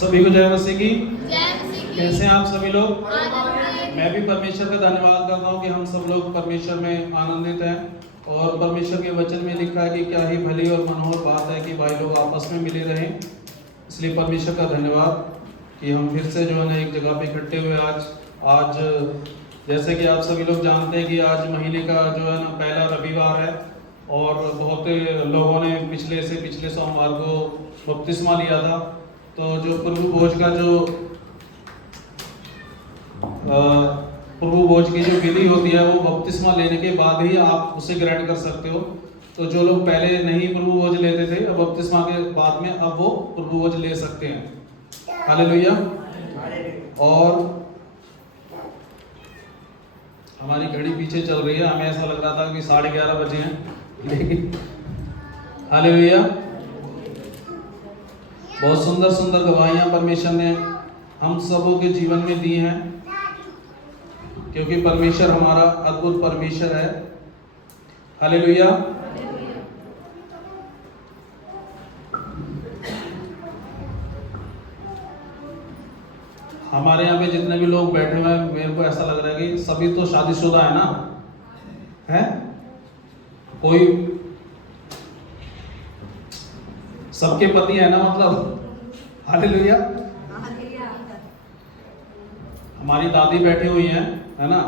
सभी को जय मसीह की। जय मसीह की। कैसे हैं आप सभी लोग? आनंदित। मैं भी परमेश्वर का धन्यवाद करता हूँ कि हम सब लोग परमेश्वर में आनंदित हैं। और परमेश्वर के वचन में लिखा है कि क्या ही भली और मनोहर बात है कि भाई लोग आपस में मिले रहें। इसलिए परमेश्वर का धन्यवाद कि हम फिर से जो है ना एक जगह पे इकट्ठे हुए आज जैसे कि आप सभी लोग जानते हैं कि आज महीने का जो है ना पहला रविवार है और बहुत लोगों ने पिछले सोमवार को बपतिस्मा लिया था। तो जो प्रभु भोज का जो प्रभु भोज की जो विधि होती है वो बपतिस्मा लेने के बाद ही आप उसे ग्रहण कर सकते हो। तो जो लोग पहले नहीं प्रभु भोज लेते थे अब बपतिस्मा के बाद में अब वो प्रभु भोज ले सकते हैं। हालेलुया। और हमारी घड़ी पीछे चल रही है, हमें ऐसा लग रहा था कि 11:30 बजे हैं, लेकिन हालेलुया। बहुत सुंदर सुंदर गवाहियां परमेश्वर ने हम सबों के जीवन में दी हैं, क्योंकि परमेश्वर हमारा अद्भुत परमेश्वर है। हालेलुया। हमारे यहाँ पे जितने भी लोग बैठे हुए हैं मेरे को ऐसा लग रहा है कि सभी तो शादीशुदा है ना? है कोई सबके पति है ना, मतलब हालेलुया। हमारी दादी बैठी हुई हैं, है ना,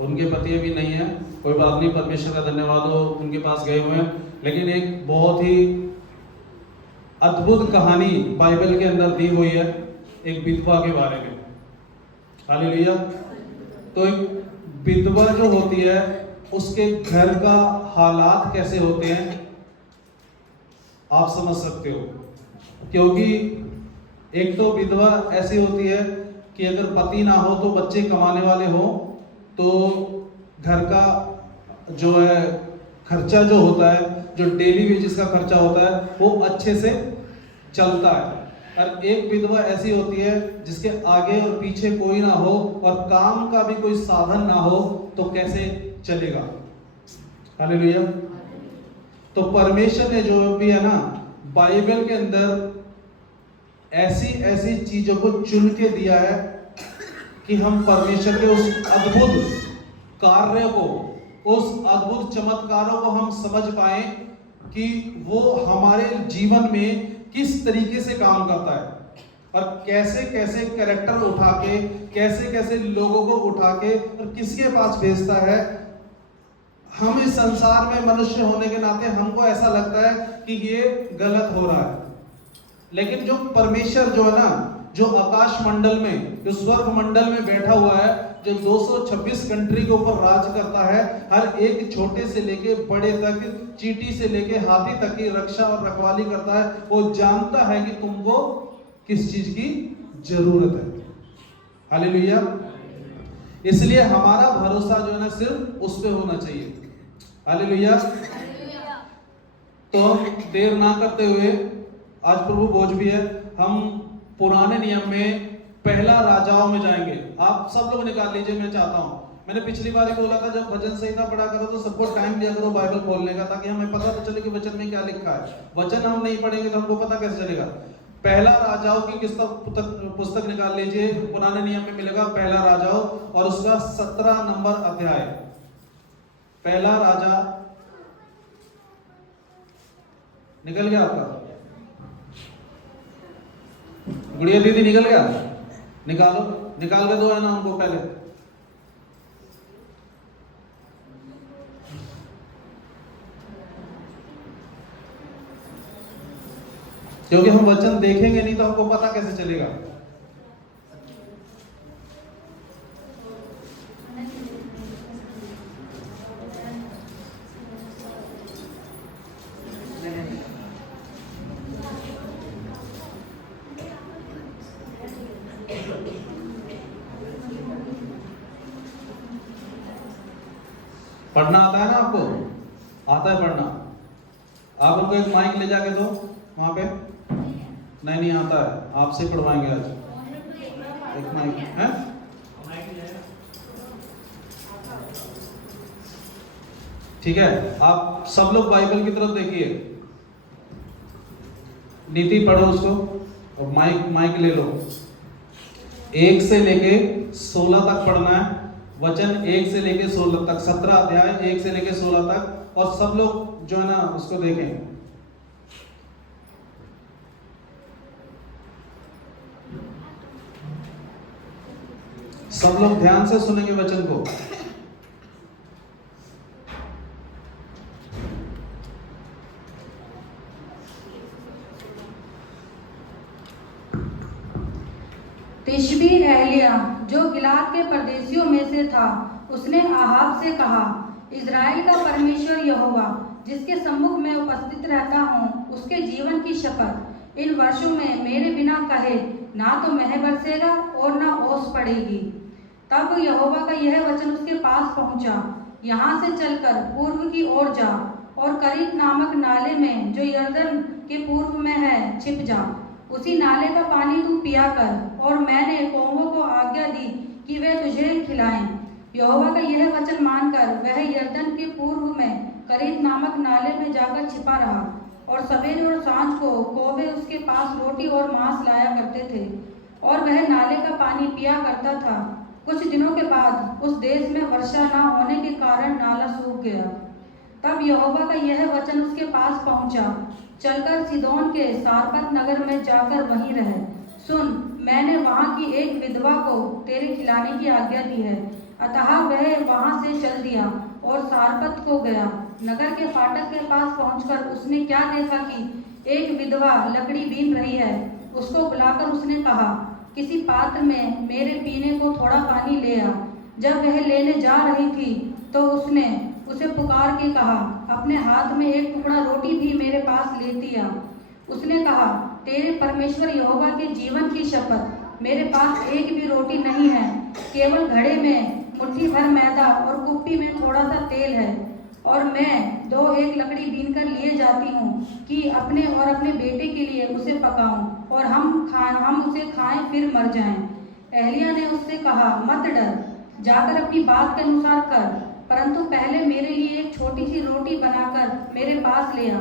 उनके पति अभी नहीं है, कोई बात नहीं, परमेश्वर का धन्यवाद हो उनके पास गए हुए हैं। लेकिन एक बहुत ही अद्भुत कहानी बाइबल के अंदर दी हुई है एक विधवा के बारे में। हालेलुया। तो एक विधवा जो होती है उसके घर का हालात कैसे होते हैं आप समझ सकते हो, क्योंकि एक तो विधवा ऐसी होती है कि अगर पति ना हो तो बच्चे कमाने वाले हो तो घर का जो है खर्चा जो होता है, जो डेली वेजेस का खर्चा होता है वो अच्छे से चलता है। और एक विधवा ऐसी होती है जिसके आगे और पीछे कोई ना हो और काम का भी कोई साधन ना हो तो कैसे चलेगा। हालेलुया। तो परमेश्वर ने जो भी है ना बाइबल के अंदर ऐसी ऐसी चीजों को चुन के दिया है कि हम परमेश्वर के उस अद्भुत कार्य को, उस अद्भुत चमत्कारों को हम समझ पाए कि वो हमारे जीवन में किस तरीके से काम करता है और कैसे कैसे कैरेक्टर उठा के, कैसे कैसे लोगों को उठा के और किसके पास भेजता है। हम इस संसार में मनुष्य होने के नाते हमको ऐसा लगता है कि ये गलत हो रहा है, लेकिन जो परमेश्वर जो है ना, जो आकाश मंडल में, जो स्वर्ग मंडल में बैठा हुआ है, जो 226 कंट्री के ऊपर राज करता है, हर एक छोटे से लेके बड़े तक, चींटी से लेके हाथी तक की रक्षा और रखवाली करता है। वो जानता है कि तुमको किस चीज की जरूरत है। हालेलुया। इसलिए हमारा भरोसा जो है ना सिर्फ उस पे होना चाहिए। हालेलुया। तो देर ना करते हुए, आज प्रभु भोज भी है, हम पुराने नियम में पहला राजाओं में जाएंगे। आप सब लोग निकाल लीजिए, मैं चाहता हूं, मैंने पिछली बार बोला था जब भजन संहिता पढ़ा करो तो सबको टाइम दिया करो बाइबल खोलने का, ताकि हमें पता तो चले कि वचन में क्या लिखा है। वचन हम नहीं पढ़ेंगे तो हमको पता कैसे चलेगा। पहला राजाओं की पुस्तक निकाल लीजिए, पुराने नियम में मिलेगा पहला राजाओं और उसका 17 नंबर अध्याय। पहला राजा निकल गया आपका? गुड़िया दीदी निकल गया? निकालो, निकाल के दो है ना हमको पहले। क्योंकि हम वचन देखेंगे नहीं तो हमको पता कैसे चलेगा। पढ़ना आता है ना आपको? आता है पढ़ना? आप उनको एक माइक ले जाके दो वहां पे। नहीं आता है, आपसे पढ़वाएंगे आज। एक माइक है? ठीक है, आप सब लोग बाइबल की तरफ देखिए, नीति पढ़ो उसको, और माइक ले लो। 1 से लेके 16 तक पढ़ना है, वचन 1 से लेके 16 तक, 17 अध्याय 1 से लेके 16 तक, और सब लोग जो है ना उसको देखें। सब लोग ध्यान से सुनेंगे वचन को। तिशबी एलिया जो गिलाद के परदेशियों में से था, उसने आहाब से कहा, इज़राइल का परमेश्वर यहोवा जिसके सम्मुख मैं उपस्थित रहता हूँ, उसके जीवन की शपथ, इन वर्षों में मेरे बिना कहे ना तो मह बरसेगा और ना ओस पड़ेगी। तब यहोवा का यह वचन उसके पास पहुंचा, यहाँ से चलकर पूर्व की ओर जा और करीत नामक नाले में जो यरदन के पूर्व में है छिप जा। उसी नाले का पानी तू पिया कर, और मैंने कौमों को आज्ञा दी कि वे तुझे खिलाएं। यहोवा का यह वचन मानकर वह यरदन के पूर्व में करीत नामक नाले में जाकर छिपा रहा, और सवेरे और सांझ को कौवे उसके पास रोटी और मांस लाया करते थे, और वह नाले का पानी पिया करता था। कुछ दिनों के बाद उस देश में वर्षा न होने के कारण नाला सूख गया। तब यहोवा का यह वचन उसके पास पहुंचा, चलकर सीदोन के सारपत नगर में जाकर वहीं रह। सुन, मैंने वहां की एक विधवा को तेरे खिलाने की आज्ञा दी है। अतः वह वहां से चल दिया और सारपत को गया। नगर के फाटक के पास पहुंचकर उसने क्या देखा कि एक विधवा लकड़ी बीन रही है। उसको बुलाकर उसने कहा, किसी पात्र में मेरे पीने को थोड़ा पानी ले आ। जब वह लेने जा रही थी तो उसने उसे पुकार के कहा, अपने हाथ में एक टुकड़ा रोटी भी मेरे पास लेती आ। उसने कहा, तेरे परमेश्वर यहोवा के जीवन की शपथ, मेरे पास एक भी रोटी नहीं है, केवल घड़े में मुट्ठी भर मैदा और कुप्पी में थोड़ा सा तेल है, और मैं 2 लकड़ी बीनकर लिए जाती हूँ कि अपने और अपने बेटे के लिए उसे पकाऊं और हम उसे खाएं फिर मर जाएं। एलिया ने उससे कहा, मत डर, जाकर अपनी बात के अनुसार कर, परंतु पहले मेरे लिए एक छोटी सी रोटी बनाकर मेरे पास ले आ,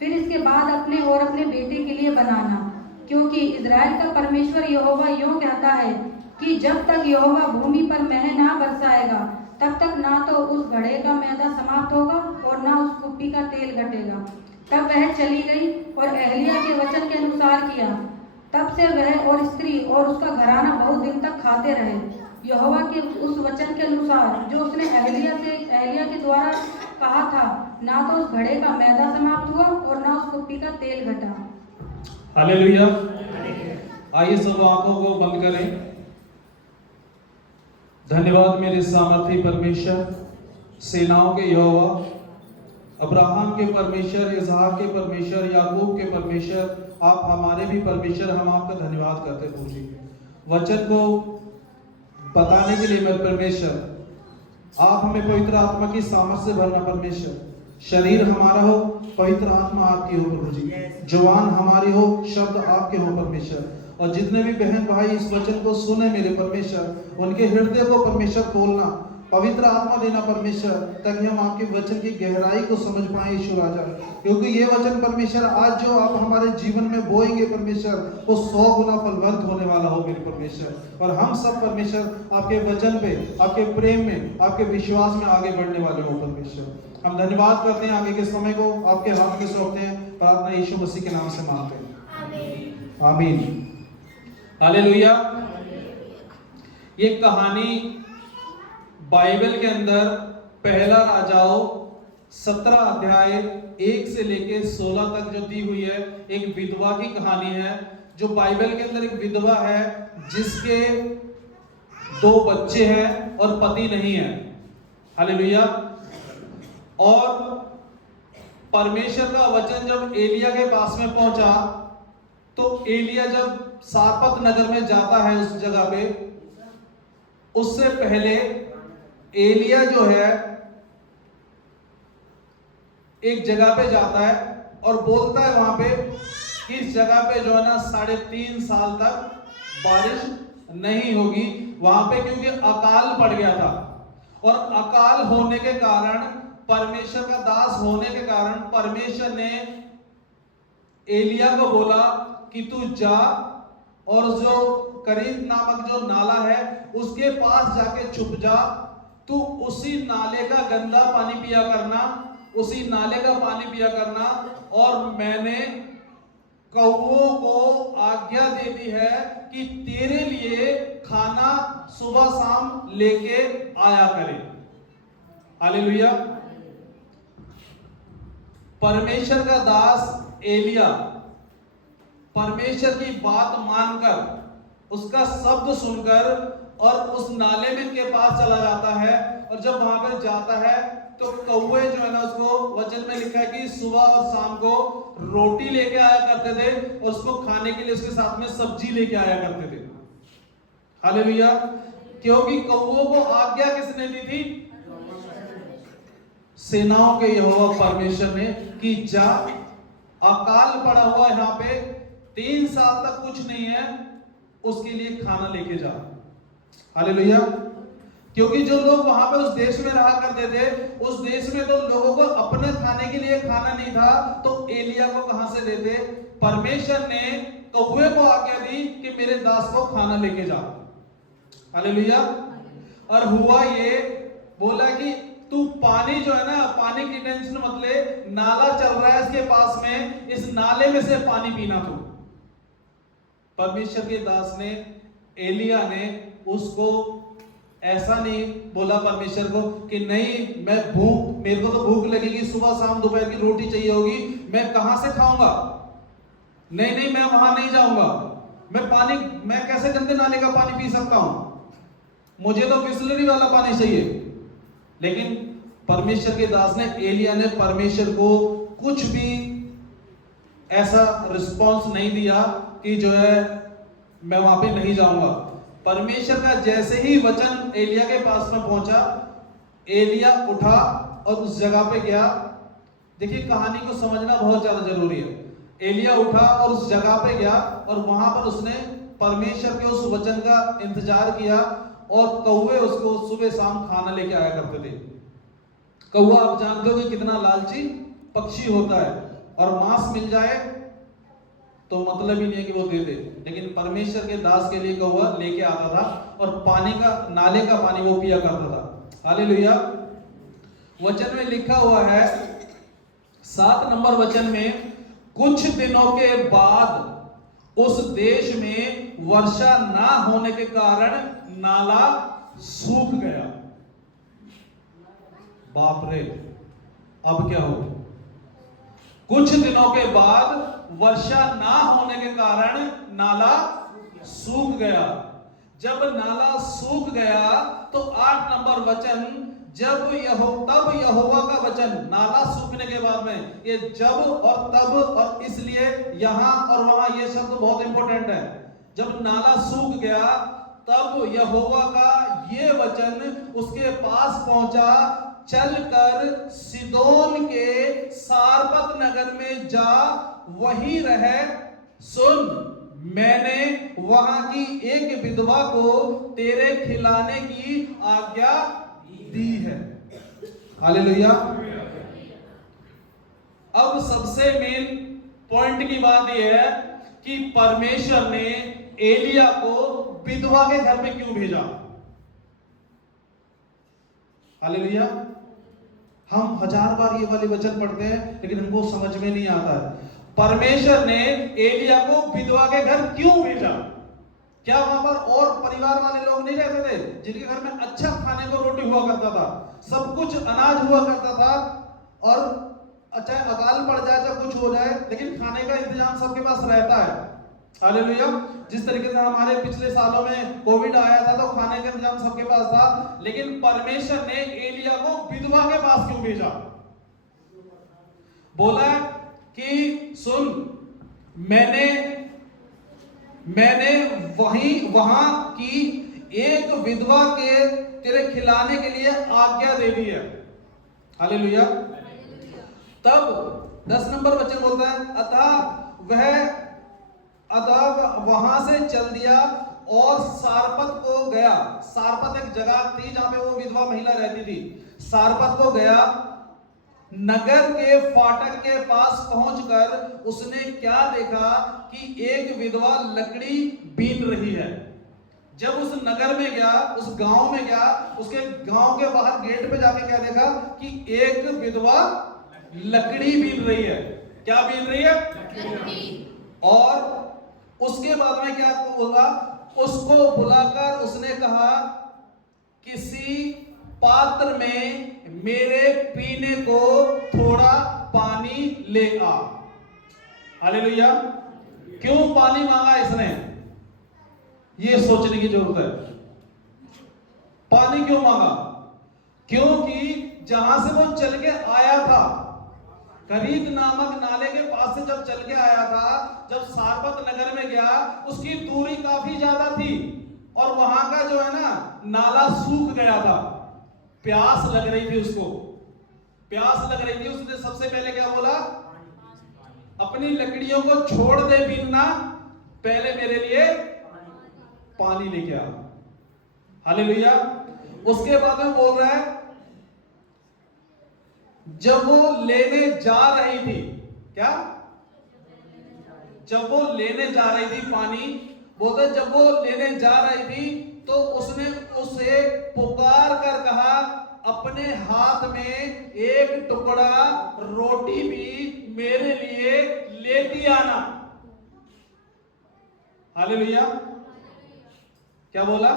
फिर इसके बाद अपने और अपने बेटे के लिए बनाना, क्योंकि इज़राइल का परमेश्वर यहोवा यूं कहता है कि जब तक यहोवा भूमि पर मह ना बरसाएगा, तब तक ना तो उस घड़े का मैदा समाप्त होगा और ना उस कुप्पी का तेल घटेगा। तब वह चली गई और एलिया के वचन के अनुसार किया। तब से वह और स्त्री और उसका घराना बहुत दिन तक खाते रहे, यहोवा के उस वचन के अनुसार जो उसने एलिया के द्वारा कहा था। ना तो उस घड़े का मैदा समाप्त हुआ और ना उस कुप्पी का तेल घटा। हालेलुया। आइए सब आंखों को बंद करें। धन्यवाद मेरे सामर्थी परमेश्वर, सेनाओं के यहोवा, अब्राहम के परमेश्वर, इसहाक के परमेश्वर, याकूब के परमेश्वर, आप हमारे भी परमेश्वर, हम आपका धन्यवाद करते हैं प्रभु जी। वचन को बताने के लिए मेरे परमेश्वर, आप हमें पवित्र आत्मा की सामर्थ से भरना परमेश्वर। शरीर हमारा हो, पवित्र आत्मा आपकी हो प्रभु जी। जुबान हमारी हो, शब्द आपके हो परमेश्वर। और जितने भी बहन भाई इस वचन को सुने मेरे परमेश्वर, उनके हृदय को परमेश्वर खोलना, पवित्र आत्मा देना परमेश्वर, ताकि हम आपके वचन की गहराई को समझ पाए यीशु राजा। क्योंकि ये वचन परमेश्वर आज जो आप हमारे जीवन में बोएंगे परमेश्वर, वो 100 गुना फलवंत होने वाला हो मेरे परमेश्वर। और हम सब परमेश्वर आपके वचन पे, आपके प्रेम में, आपके विश्वास में आगे बढ़ने वाले हो परमेश्वर। हम धन्यवाद करते हैं, आगे के समय को आपके हाथ में सौंपते हैं। प्रार्थना यीशु मसीह के नाम से मांगते हैं, आमीन। हालेलुया। ये कहानी बाइबल के अंदर पहला राजाओं 17 अध्याय 1 से लेके 16 तक जो दी हुई है, एक विधवा की कहानी है। जो बाइबल के अंदर एक विधवा है जिसके 2 बच्चे हैं और पति नहीं है। हालेलुया। और परमेश्वर का वचन जब एलिया के पास में पहुंचा, तो एलिया जब सारपत नगर में जाता है उस जगह पे, उससे पहले एलिया जो है एक जगह पे जाता है और बोलता है वहां पे कि इस जगह पे जो है ना 3.5 साल तक बारिश नहीं होगी वहां पे, क्योंकि अकाल पड़ गया था। और अकाल होने के कारण, परमेश्वर का दास होने के कारण, परमेश्वर ने एलिया को बोला कि तू जा और जो करीब नामक जो नाला है उसके पास जाके छुप जा, तू उसी नाले का गंदा पानी पिया करना, उसी नाले का पानी पिया करना, और मैंने कौवों को आज्ञा दे दी है कि तेरे लिए खाना सुबह शाम लेके आया करे। हालेलुया। परमेश्वर का दास एलिया परमेश्वर की बात मानकर, उसका शब्द सुनकर और उस नाले में के पास चला जाता है, और जब वहां पर जाता है तो कौवे जो है ना, उसको वचन में लिखा है कि सुबह और शाम को रोटी लेके आया करते थे और उसको खाने के लिए उसके साथ में सब्जी लेके आया करते थे। हालेलुया। क्योंकि कौवों को आज्ञा किसने दी थी? सेनाओं के यहोवा परमेश्वर ने, कि जा, अकाल पड़ा हुआ यहां पे 3 साल तक कुछ नहीं है, उसके लिए खाना लेके जा। हालेलुया। क्योंकि जो लोग वहां पे उस देश में रहा करते थे, उस देश में तो लोगों को अपने खाने के लिए खाना नहीं था, तो एलिया को कहां से देते? परमेश्वर ने कौवे को आज्ञा दी कि मेरे दास को खाना लेके जा। हालेलुया। और हुआ ये, बोला कि तू पानी जो है ना, पानी की टेंशन मत ले, नाला चल रहा है इसके पास में, इस नाले में से पानी पीना तू। परमेश्वर के दास ने, एलिया ने उसको ऐसा नहीं बोला परमेश्वर को कि नहीं मैं मेरे को तो भूख लगेगी, सुबह शाम दोपहर की रोटी चाहिए होगी, मैं कहां से खाऊंगा, नहीं मैं वहां नहीं जाऊंगा, मैं कैसे गंदे नाले का पानी पी सकता हूं, मुझे तो बिस्लरी वाला पानी चाहिए। लेकिन परमेश्वर के दास ने, एलिया ने परमेश्वर को कुछ भी ऐसा रिस्पॉन्स नहीं दिया कि जो है मैं वहां पे नहीं जाऊंगा। परमेश्वर का जैसे ही वचन एलिया के पास में पहुंचा, एलिया उठा और उस जगह पे गया। देखिए, कहानी को समझना बहुत ज्यादा जरूरी है। एलिया उठा और उस जगह पे गया और वहां पर उसने परमेश्वर के उस वचन का इंतजार किया, और कौवे उसको सुबह शाम खाना लेके आया करते थे। कौवा आप जानते हो कि कितना लालची पक्षी होता है, और मांस मिल जाए तो मतलब ही नहीं है कि वो दे दे, लेकिन परमेश्वर के दास के लिए कौवा लेके आता था और पानी का, नाले का पानी वो पिया करता था। हालेलुया। वचन में लिखा हुआ है 7 नंबर वचन में, कुछ दिनों के बाद उस देश में वर्षा ना होने के कारण नाला सूख गया। बाप रे, अब क्या हो? कुछ दिनों के बाद वर्षा ना होने के कारण नाला सूख गया। जब नाला सूख गया तो 8 नंबर वचन, तब यहोवा का वचन, नाला सूखने के बाद में, ये जब और तब, और इसलिए यहां और वहां ये शब्द बहुत इंपॉर्टेंट है। जब नाला सूख गया तब यहोवा का ये वचन उसके पास पहुंचा, चलकर सिदोन के सारपत नगर में जा, वही रहे। सुन, मैंने वहां की एक विधवा को तेरे खिलाने की आज्ञा दी है। हालेलुया। अब सबसे मेन पॉइंट की बात यह है कि परमेश्वर ने एलिया को विधवा के घर में क्यों भेजा। हालेलुया। हम 1000 बार ये वाले वचन पढ़ते हैं, लेकिन हमको समझ में नहीं आता है परमेश्वर ने एलिया को विधवा के घर क्यों भेजा। क्या वहां पर और परिवार वाले लोग नहीं रहते थे जिनके घर में अच्छा खाने को रोटी हुआ करता था, सब कुछ अनाज हुआ करता था, और चाहे अकाल पड़ जाए चाहे कुछ हो जाए, लेकिन खाने का इंतजाम सबके पास रहता है। हालेलुया। जिस तरीके से हमारे पिछले सालों में कोविड आया था तो खाने का इंतजाम सबके पास था, लेकिन परमेश्वर ने एलिया को विधवा के पास क्यों भेजा? बोला कि सुन, मैंने वहां की एक विधवा के तेरे खिलाने के लिए आज्ञा दे दी है। हालेलुया। तब 10 नंबर वचन बोलता है, अतः वहां से चल दिया और सारपत को गया। सारपत एक जगह थी जहां पे वो विधवा महिला रहती थी। सारपत को गया नगर के फाटक के पास पहुंचकर उसने क्या देखा कि एक विधवा लकड़ी बीन रही है। जब उस नगर में गया, उस गांव में गया, उसके गांव के बाहर गेट पे जाके क्या देखा कि एक विधवा लकड़ी बीन रही है। क्या बीन रही है? और उसके बाद में क्या होगा, उसको बुलाकर उसने कहा किसी पात्र में मेरे पीने को थोड़ा पानी ले आ। हालेलुया। क्यों पानी मांगा इसने, ये सोचने की जरूरत है। पानी क्यों मांगा? क्योंकि जहां से वो चल के आया था, करीत नामक नाले के पास से जब चल के आया था, जब सारपत नगर में गया, उसकी दूरी काफी ज्यादा थी और वहां का जो है ना नाला सूख गया था। प्यास लग रही थी उसको, प्यास लग रही थी। उसने सबसे पहले क्या बोला, अपनी लकड़ियों को छोड़ दे बीनना, पहले मेरे लिए पानी लेके आ। हालेलुया। उसके बाद में बोल रहा है, जब वो लेने जा रही थी, क्या? जब वो लेने जा रही थी पानी, बोलते जब वो लेने जा रही थी तो उसने उसे पुकार कर कहा, अपने हाथ में एक टुकड़ा रोटी भी मेरे लिए लेती आना। हालेलुया। क्या बोला?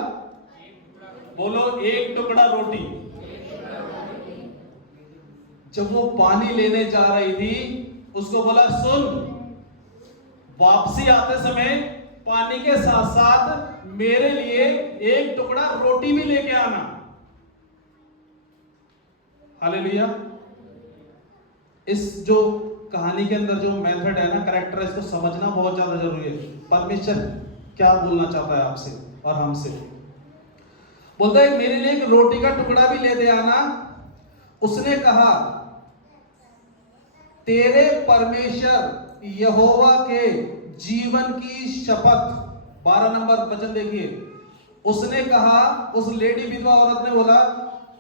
बोलो, एक टुकड़ा रोटी। जब वो पानी लेने जा रही थी, उसको बोला, सुन, वापसी आते समय पानी के साथ साथ मेरे लिए एक टुकड़ा रोटी भी लेके आना। हालेलुया। इस जो कहानी के अंदर जो मेथड है ना, कैरेक्टर है, इसको समझना बहुत ज्यादा जरूरी है। परमेश्वर क्या बोलना चाहता है आपसे और हमसे। बोलता है मेरे लिए एक रोटी का टुकड़ा भी ले दे आना। उसने कहा, तेरे परमेश्वर यहोवा के जीवन की शपथ। 12 नंबर वचन देखिए। उसने कहा, उस लेडी विधवा औरत ने बोला,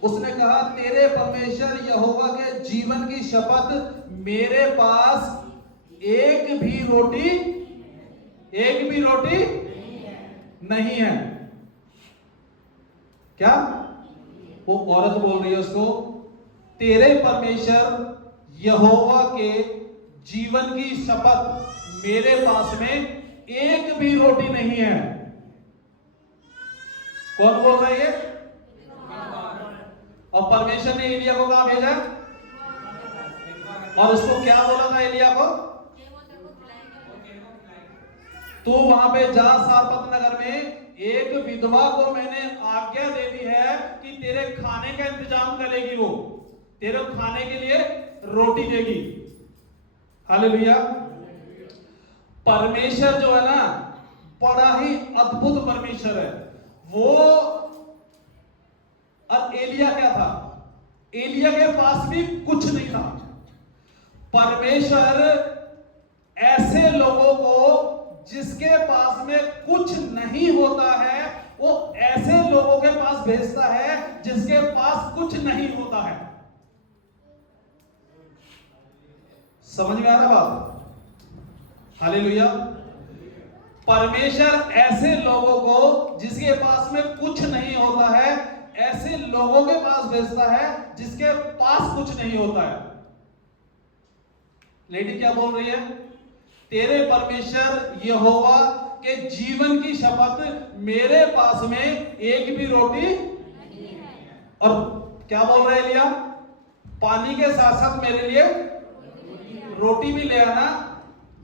उसने कहा, तेरे परमेश्वर यहोवा के जीवन की शपथ, मेरे पास एक भी रोटी नहीं है। क्या? वो औरत बोल रही है उसको, तेरे परमेश्वर यहोवा के जीवन की शपथ, मेरे पास में एक भी रोटी नहीं है। कौन बोल रहा है? और परमेश्वर ने एलिया को कहां भेजा? और उसको क्या बोला था एलिया को? तू वहां पे जा, सारपत नगर में एक विधवा को मैंने आज्ञा दे दी है कि तेरे खाने का इंतजाम करेगी, वो तेरे खाने के लिए रोटी देगी। हालेलुया। परमेश्वर जो है ना, बड़ा ही अद्भुत परमेश्वर है वो। और एलिया क्या था? एलिया के पास भी कुछ नहीं था। परमेश्वर ऐसे लोगों को जिसके पास में कुछ नहीं होता है, वो ऐसे लोगों के पास भेजता है जिसके पास कुछ नहीं होता है। समझ में आ रहा बात? हालेलुया। परमेश्वर ऐसे लोगों को जिसके पास में कुछ नहीं होता है, ऐसे लोगों के पास भेजता है जिसके पास कुछ नहीं होता है। लेडी क्या बोल रही है? तेरे परमेश्वर यहोवा के जीवन की शपथ, मेरे पास में एक भी रोटी। और क्या बोल रहे एलिया? पानी के साथ साथ मेरे लिए रोटी भी ले आना।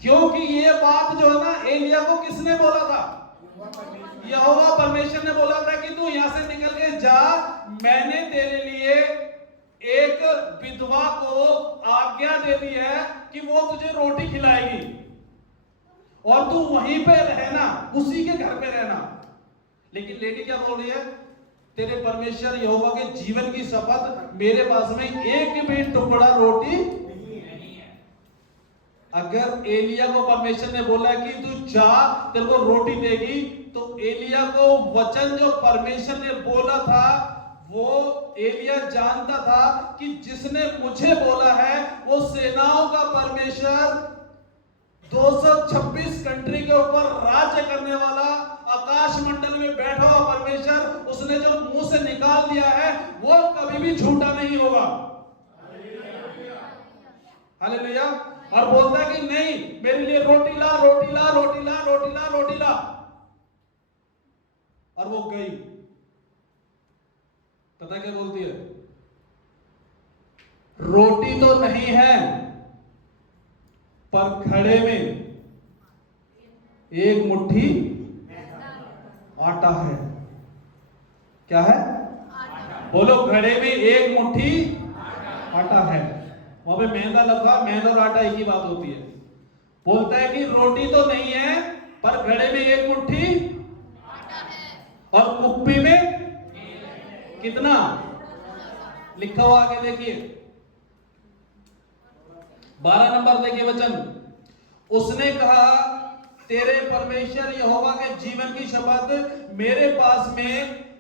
क्योंकि ये बात जो है ना, एलिया को किसने बोला था? यहोवा परमेश्वर ने बोला था कि तू यहां से निकल के जा, मैंने तेरे लिए एक विधवा को आज्ञा दे दी है कि वो तुझे रोटी खिलाएगी और तू वहीं पे रहना, उसी के घर पे रहना। लेकिन लेडी क्या बोल रही है? तेरे परमेश्वर यहोवा के जीवन की शपथ, मेरे पास में एक भी टुकड़ा रोटी नहीं है। अगर एलिया को परमेश्वर ने बोला कि तू जा, तेरे को रोटी देगी, तो एलिया को वचन जो परमेश्वर ने बोला था वो एलिया जानता था कि जिसने मुझे बोला है वो सेनाओं का परमेश्वर, 226 कंट्री के ऊपर राज्य करने वाला, आकाश मंडल में बैठा हुआ परमेश्वर, उसने जो मुंह से निकाल दिया है वो कभी भी झूठा नहीं होगा। हालेलुया। और बोलता है कि नहीं, मेरे लिए रोटी ला, रोटी ला, रोटी ला, रोटी ला, रोटी ला। और वो गई, पता क्या बोलती है? रोटी तो नहीं है, पर घड़े में एक मुट्ठी आटा है। क्या है? बोलो, घड़े में एक मुट्ठी आटा है। वहां पे मैदा लगा, मैदा और आटा एक ही बात होती है। बोलता है कि रोटी तो नहीं है, पर घड़े में एक मुट्ठी आटा है और कुप्पी में कितना लिखा हुआ, आगे देखिए 12 नंबर देखिए वचन। उसने कहा, तेरे परमेश्वर यहोवा के जीवन की शपथ, मेरे पास में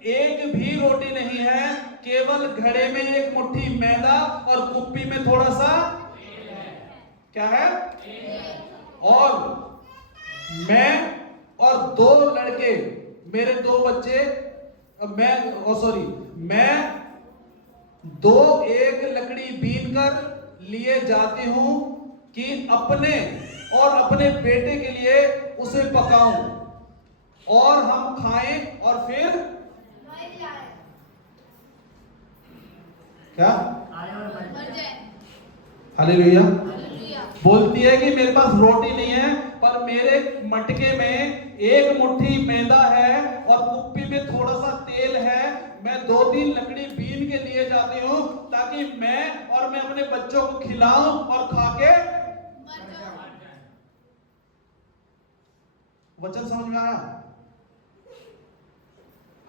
एक भी रोटी नहीं है, केवल घड़े में एक मुट्ठी मैदा और कुप्पी में थोड़ा सा क्या है, और मैं और 2 लड़के, मेरे 2 बच्चे, मैं 2 एक लकड़ी बीन कर लिए जाती हूं कि अपने और अपने बेटे के लिए उसे पकाऊं और हम खाएं और फिर क्या मर जाए। हालेलुया। हालेलुया। बोलती है कि मेरे पास रोटी नहीं है, पर मेरे मटके में एक मुट्ठी मैदा है और कुप्पी में थोड़ा सा तेल है। मैं 2-3 लकड़ी बीन के लिए जाती हूँ ताकि मैं अपने बच्चों को खिलाऊं और खा के मर जाओ। वचन समझ में आया?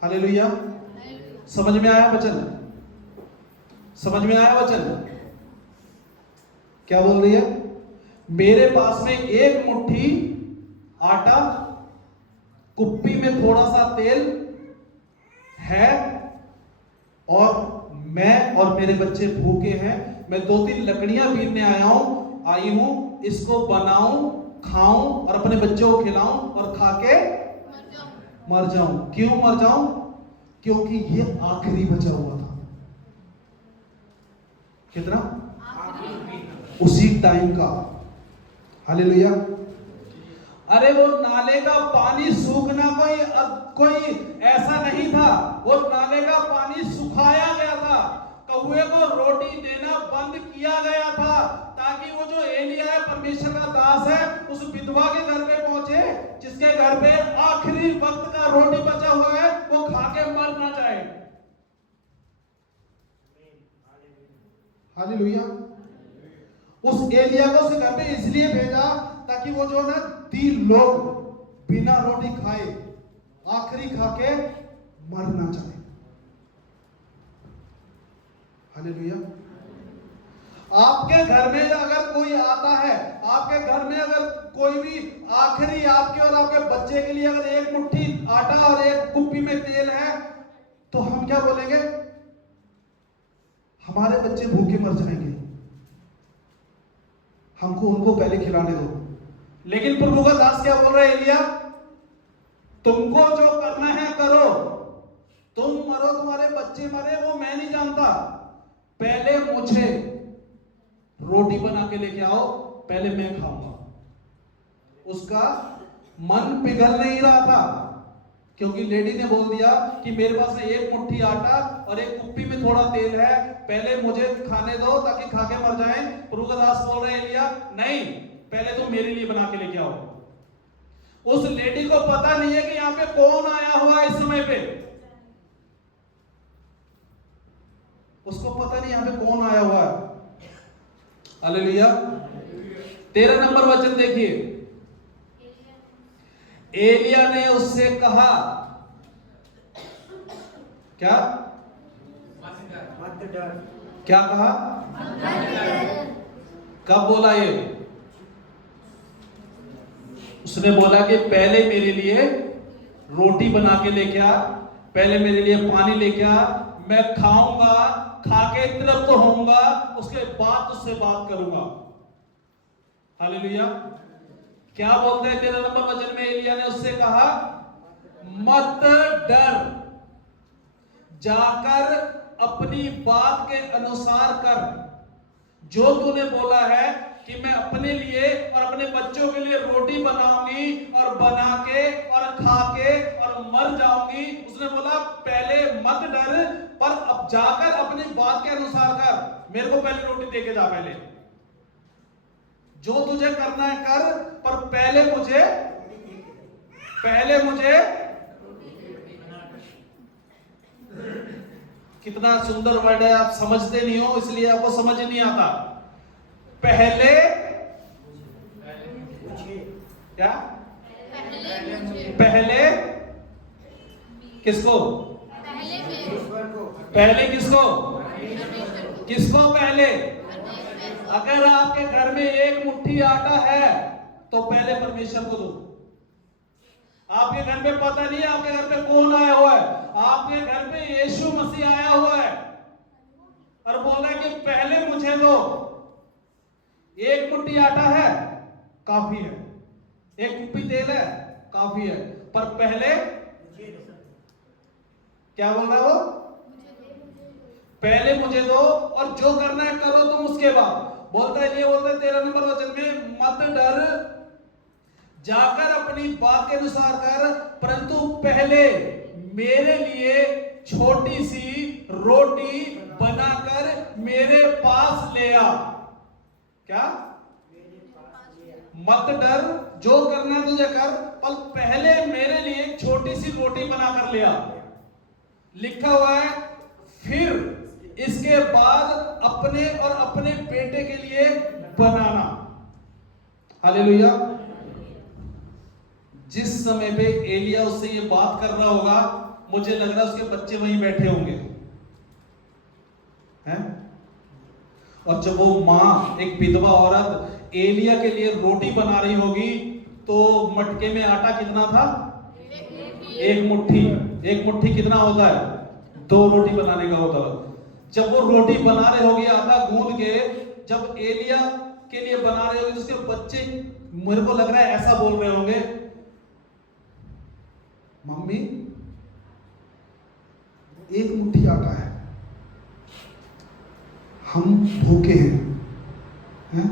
हालेलुया। हालेलुया। समझ में आया वचन? समझ में आया वचन? क्या बोल रही है? मेरे पास में एक मुट्ठी आटा, कुप्पी में थोड़ा सा तेल है और मैं और मेरे बच्चे भूखे हैं। मैं 2-3 लकड़ियां बीनने आई हूं, इसको बनाऊं, खाऊं और अपने बच्चों को खिलाऊं और खा के मर जाऊं। क्यों मर जाऊं? क्योंकि ये आखिरी बचा हुआ था। कितना? उसी टाइम का। हालेलुया। अरे वो नाले का पानी सूखना कोई ऐसा नहीं था, वो नाले का पानी सुखाया गया था। कौवे को रोटी देना बंद किया गया था ताकि वो जो एलिया है, परमेश्वर का दास है, उस विधवा के घर पे पहुंचे जिसके घर पे आखिरी वक्त का रोटी बचा हुआ है, वो खा के मर ना जाए। हालेलुया। उस एलिया को उस घर पे इसलिए भेजा ताकि वो जो ना 3 लोग बिना रोटी खाए आखिरी खा के मर ना जाए। हालेलुया। आपके घर में अगर कोई आता है, आपके घर में अगर कोई भी आखिरी आपके और आपके बच्चे के लिए अगर एक मुट्ठी आटा और एक कुप्पी में तेल है, तो हम क्या बोलेंगे? हमारे बच्चे भूखे मर जाएंगे, हमको उनको पहले खिलाने दो। लेकिन प्रभु का दास क्या बोल रहा है? एलिया, तुमको जो करना है करो, तुम मरो, तुम्हारे बच्चे मरे, वो मैं नहीं जानता। पहले मुझे रोटी बना के लेके आओ, पहले मैं खाऊंगा। उसका मन पिघल नहीं रहा था क्योंकि लेडी ने बोल दिया कि मेरे पास एक मुट्ठी आटा और एक कुप्पी में थोड़ा तेल है, पहले मुझे खाने दो ताकि खा के मर जाएं। प्रभु का दास बोल रहे हैं, एलिया नहीं, पहले तुम मेरे लिए बना के लेके आओ। उस लेडी को पता नहीं है कि यहां पे कौन आया हुआ है इस समय पे। उसको पता नहीं यहां पे कौन आया हुआ है। हालेलुया। 13 नंबर वचन देखिए। एलिया ने उससे कहा, क्या? मत डर। क्या कहा? कब बोला ये? उसने बोला कि पहले मेरे लिए रोटी बना के लेके आ, पहले मेरे लिए पानी लेके आ, मैं खाऊंगा, खा के तृप्त होऊंगा, उसके बाद उससे बात करूंगा। हालेलुया। क्या बोलते हैं 13 नंबर वचन में? एलिया ने उससे कहा मत डर, जाकर अपनी बात के अनुसार कर। जो तूने बोला है कि मैं अपने लिए और अपने बच्चों के लिए रोटी बनाऊंगी और बना के और खा के और मर जाऊंगी, उसने बोला पहले मत डर, पर अब जाकर अपनी बात के अनुसार कर। मेरे को पहले रोटी दे के जा। पहले जो तुझे करना है कर, पर पहले मुझे कितना सुंदर वर्ड है। आप समझते नहीं हो इसलिए आपको समझ नहीं आता। पहले क्या? पहले किसको? पहले किसको? किसको पहले? अगर आपके घर में एक मुट्ठी आटा है तो पहले परमेश्वर को दो। आपके घर में पता नहीं है आपके घर पे कौन आया हुआ है, आपके घर पे यीशु मसीह आया हुआ है और बोल रहा है कि पहले मुझे दो। एक मुट्ठी आटा है काफी है, एक कुप्पी तेल है काफी है, पर पहले क्या बोल रहा है वो? पहले मुझे दो और जो करना है करो तुम उसके बाद। बोलता है, ये बोलता है 13 नंबर वचन में, मत डर, जाकर अपनी बात के अनुसार कर, परंतु पहले मेरे लिए छोटी सी रोटी बनाकर मेरे पास ले आ। क्या? मत डर, जो करना है तुझे कर, पर पहले मेरे लिए छोटी सी रोटी बनाकर ले आ। लिखा हुआ है फिर इसके बाद अपने और अपने बेटे के लिए बनाना। हालेलुया। जिस समय पे एलिया उससे ये बात कर रहा होगा, मुझे लग रहा है उसके बच्चे वहीं बैठे होंगे हैं? और जब वो मां, एक विधवा औरत एलिया के लिए रोटी बना रही होगी, तो मटके में आटा कितना था? एक मुट्ठी। एक मुट्ठी कितना होता है? 2 रोटी बनाने का होता है। जब वो रोटी बना रहे होगी आटा गूंद के, जब एलिया के लिए बना रहे होगी, उसके बच्चे मेरे को लग रहा है ऐसा बोल रहे होंगे, मम्मी एक मुट्ठी आटा है, हम भूखे हैं,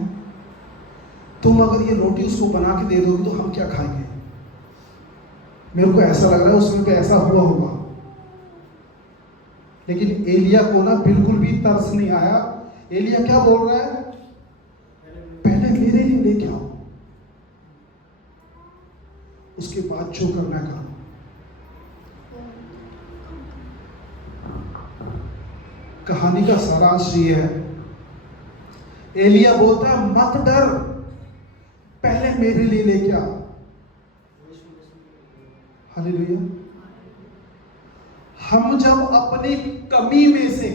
तुम अगर ये रोटी उसको बना के दे दोगे तो हम क्या खाएंगे? मेरे को ऐसा लग रहा है उसमें पे ऐसा हुआ होगा। लेकिन एलिया को ना बिल्कुल भी तरस नहीं आया। एलिया क्या बोल रहा है? पहले मेरे लिए लेके आओ, उसके बाद जो करना है करो। कहानी का सारांश ये है, एलिया बोलता है मत डर, पहले मेरे लिए लेके आ। हालेलुया। हम जब अपनी कमी में से,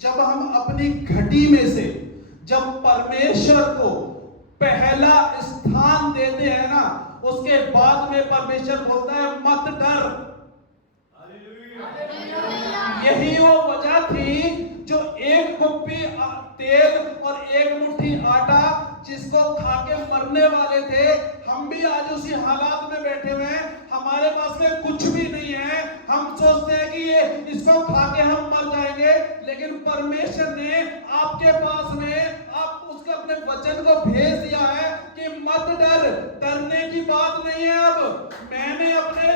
जब हम अपनी घटी में से, जब परमेश्वर को पहला स्थान देते हैं ना, उसके बाद में परमेश्वर बोलता है मत डर। यही वो वजह थी जो एक कुप्पी तेल और एक मुट्ठी आटा जिसको खा के मरने वाले थे, हम भी आज उसी हालात में बैठे हुए हैं। हमारे पास में कुछ भी नहीं है, हम सोचते हैं कि ये इसको खा के हम मर जाएंगे, लेकिन परमेश्वर ने आपके पास में आप उसके अपने वचन को भेज दिया है कि मत डर। डरने की बात नहीं है। अब मैंने अपने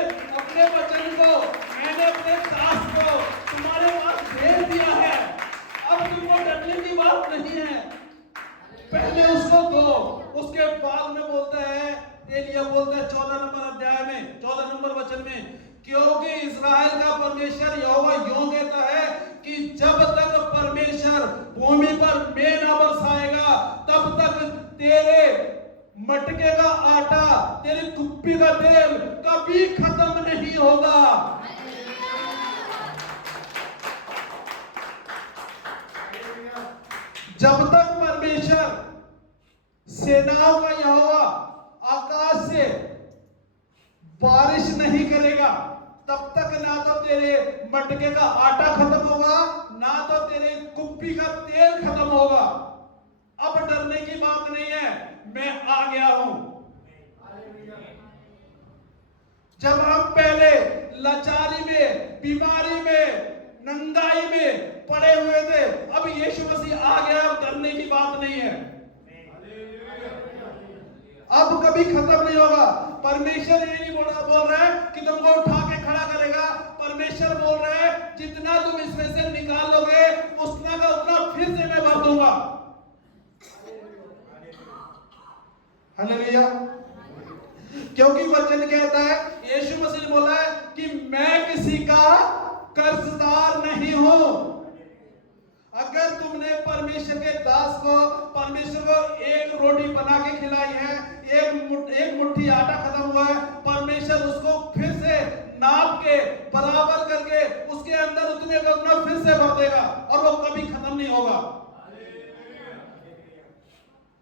वचन को, मैंने अपने दास को तुम्हारे पास भेज दिया है। अब तुमको डरने की बात नहीं है, पहले उसको दो। उसके बाद में बोलता है, एलिया बोलता है 14 नंबर अध्याय में 14 नंबर वचन में, क्योंकि इस्राएल का परमेश्वर यहोवा यूं कहता है कि जब तक परमेश्वर भूमि पर मेघ न बरसाएगा, तब तक तेरे मटके का आटा, तेरी कुप्पी का तेल कभी खत्म नहीं होगा। जब तक परमेश्वर सेनाओं का यहोवा आकाश से बारिश नहीं करेगा, तब तक ना तो तेरे मटके का आटा खत्म होगा, ना तो तेरे कुप्पी का तेल खत्म होगा। अब डरने की बात नहीं है, मैं आ गया हूं। जब हम पहले लाचारी में, बीमारी में, नंगाई में पड़े हुए थे, अब यीशु मसीह आ गया, अब डरने की बात नहीं है। अब कभी खत्म नहीं होगा। परमेश्वर ये नहीं बोल रहा है कि तुमको उठा के खड़ा करेगा। परमेश्वर बोल रहा है जितना तुम इसमें से निकाल लोगे उतना का उतना फिर से मैं भर दूंगा। हालेलुया। क्योंकि वचन कहता है, यीशु मसीह ने बोला है कि मैं किसी का कर्जदार नहीं हूं। अगर तुमने परमेश्वर के दास को, परमेश्वर को एक रोटी बना के खिलाई है, एक मुट्ठी आटा खत्म हुआ है, परमेश्वर उसको फिर से नाप के बराबर करके उसके अंदर उतने का उतना फिर से भर देगा और वो कभी खत्म नहीं होगा।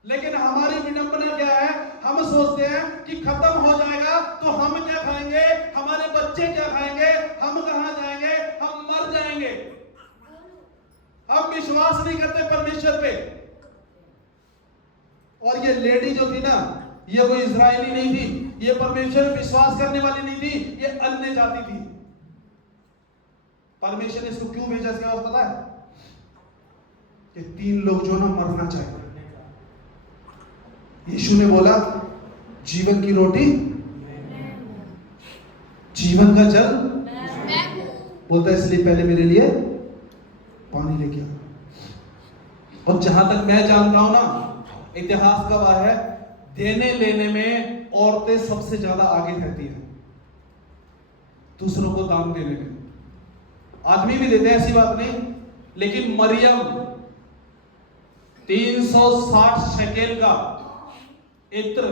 लेकिन हमारी विडंबना क्या है, हम सोचते हैं कि खत्म हो जाएगा तो हम क्या खाएंगे, हमारे बच्चे क्या खाएंगे, हम कहां जाएंगे, हम मर जाएंगे। हम विश्वास नहीं करते परमेश्वर पे। और ये लेडी जो थी ना, ये कोई इजरायली नहीं थी, ये परमेश्वर पे विश्वास करने वाली नहीं थी, ये अन्य जाति थी। परमेश्वर ने इसको क्यों भेजा, इसका पता है? कि 3 लोग जो ना मरना चाहिए। यीशु ने बोला जीवन की रोटी, जीवन का जल बोलता है, इसलिए पहले मेरे लिए पानी लेके आ। और जहां तक मैं जानता हूं ना, इतिहास गवाह है, देने लेने में औरतें सबसे ज्यादा आगे रहती हैं, दूसरों को दान देने में। आदमी भी देते हैं, ऐसी बात नहीं, लेकिन मरियम 360 शेकेल का इत्र,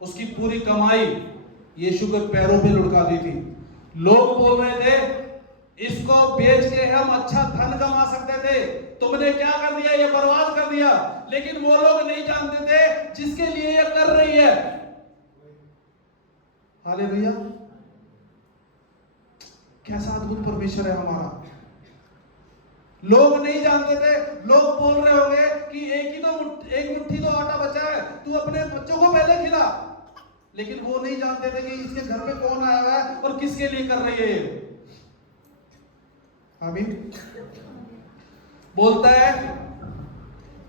उसकी पूरी कमाई यीशु के पैरों पे लुढ़का दी थी। लोग बोल रहे थे इसको बेच के हम अच्छा धन कमा सकते थे, तुमने क्या कर दिया, ये बर्बाद कर दिया। लेकिन वो लोग नहीं जानते थे जिसके लिए ये कर रही है। हालेलुया। कैसा अद्भुत परमेश्वर है हमारा। लोग नहीं जानते थे, लोग बोल रहे होंगे कि एक मुट्ठी तो आटा बचा है, तू अपने बच्चों को पहले खिला। लेकिन वो नहीं जानते थे कि इसके घर पे कौन आया हुआ है और किसके लिए कर रही है। आमीन। बोलता है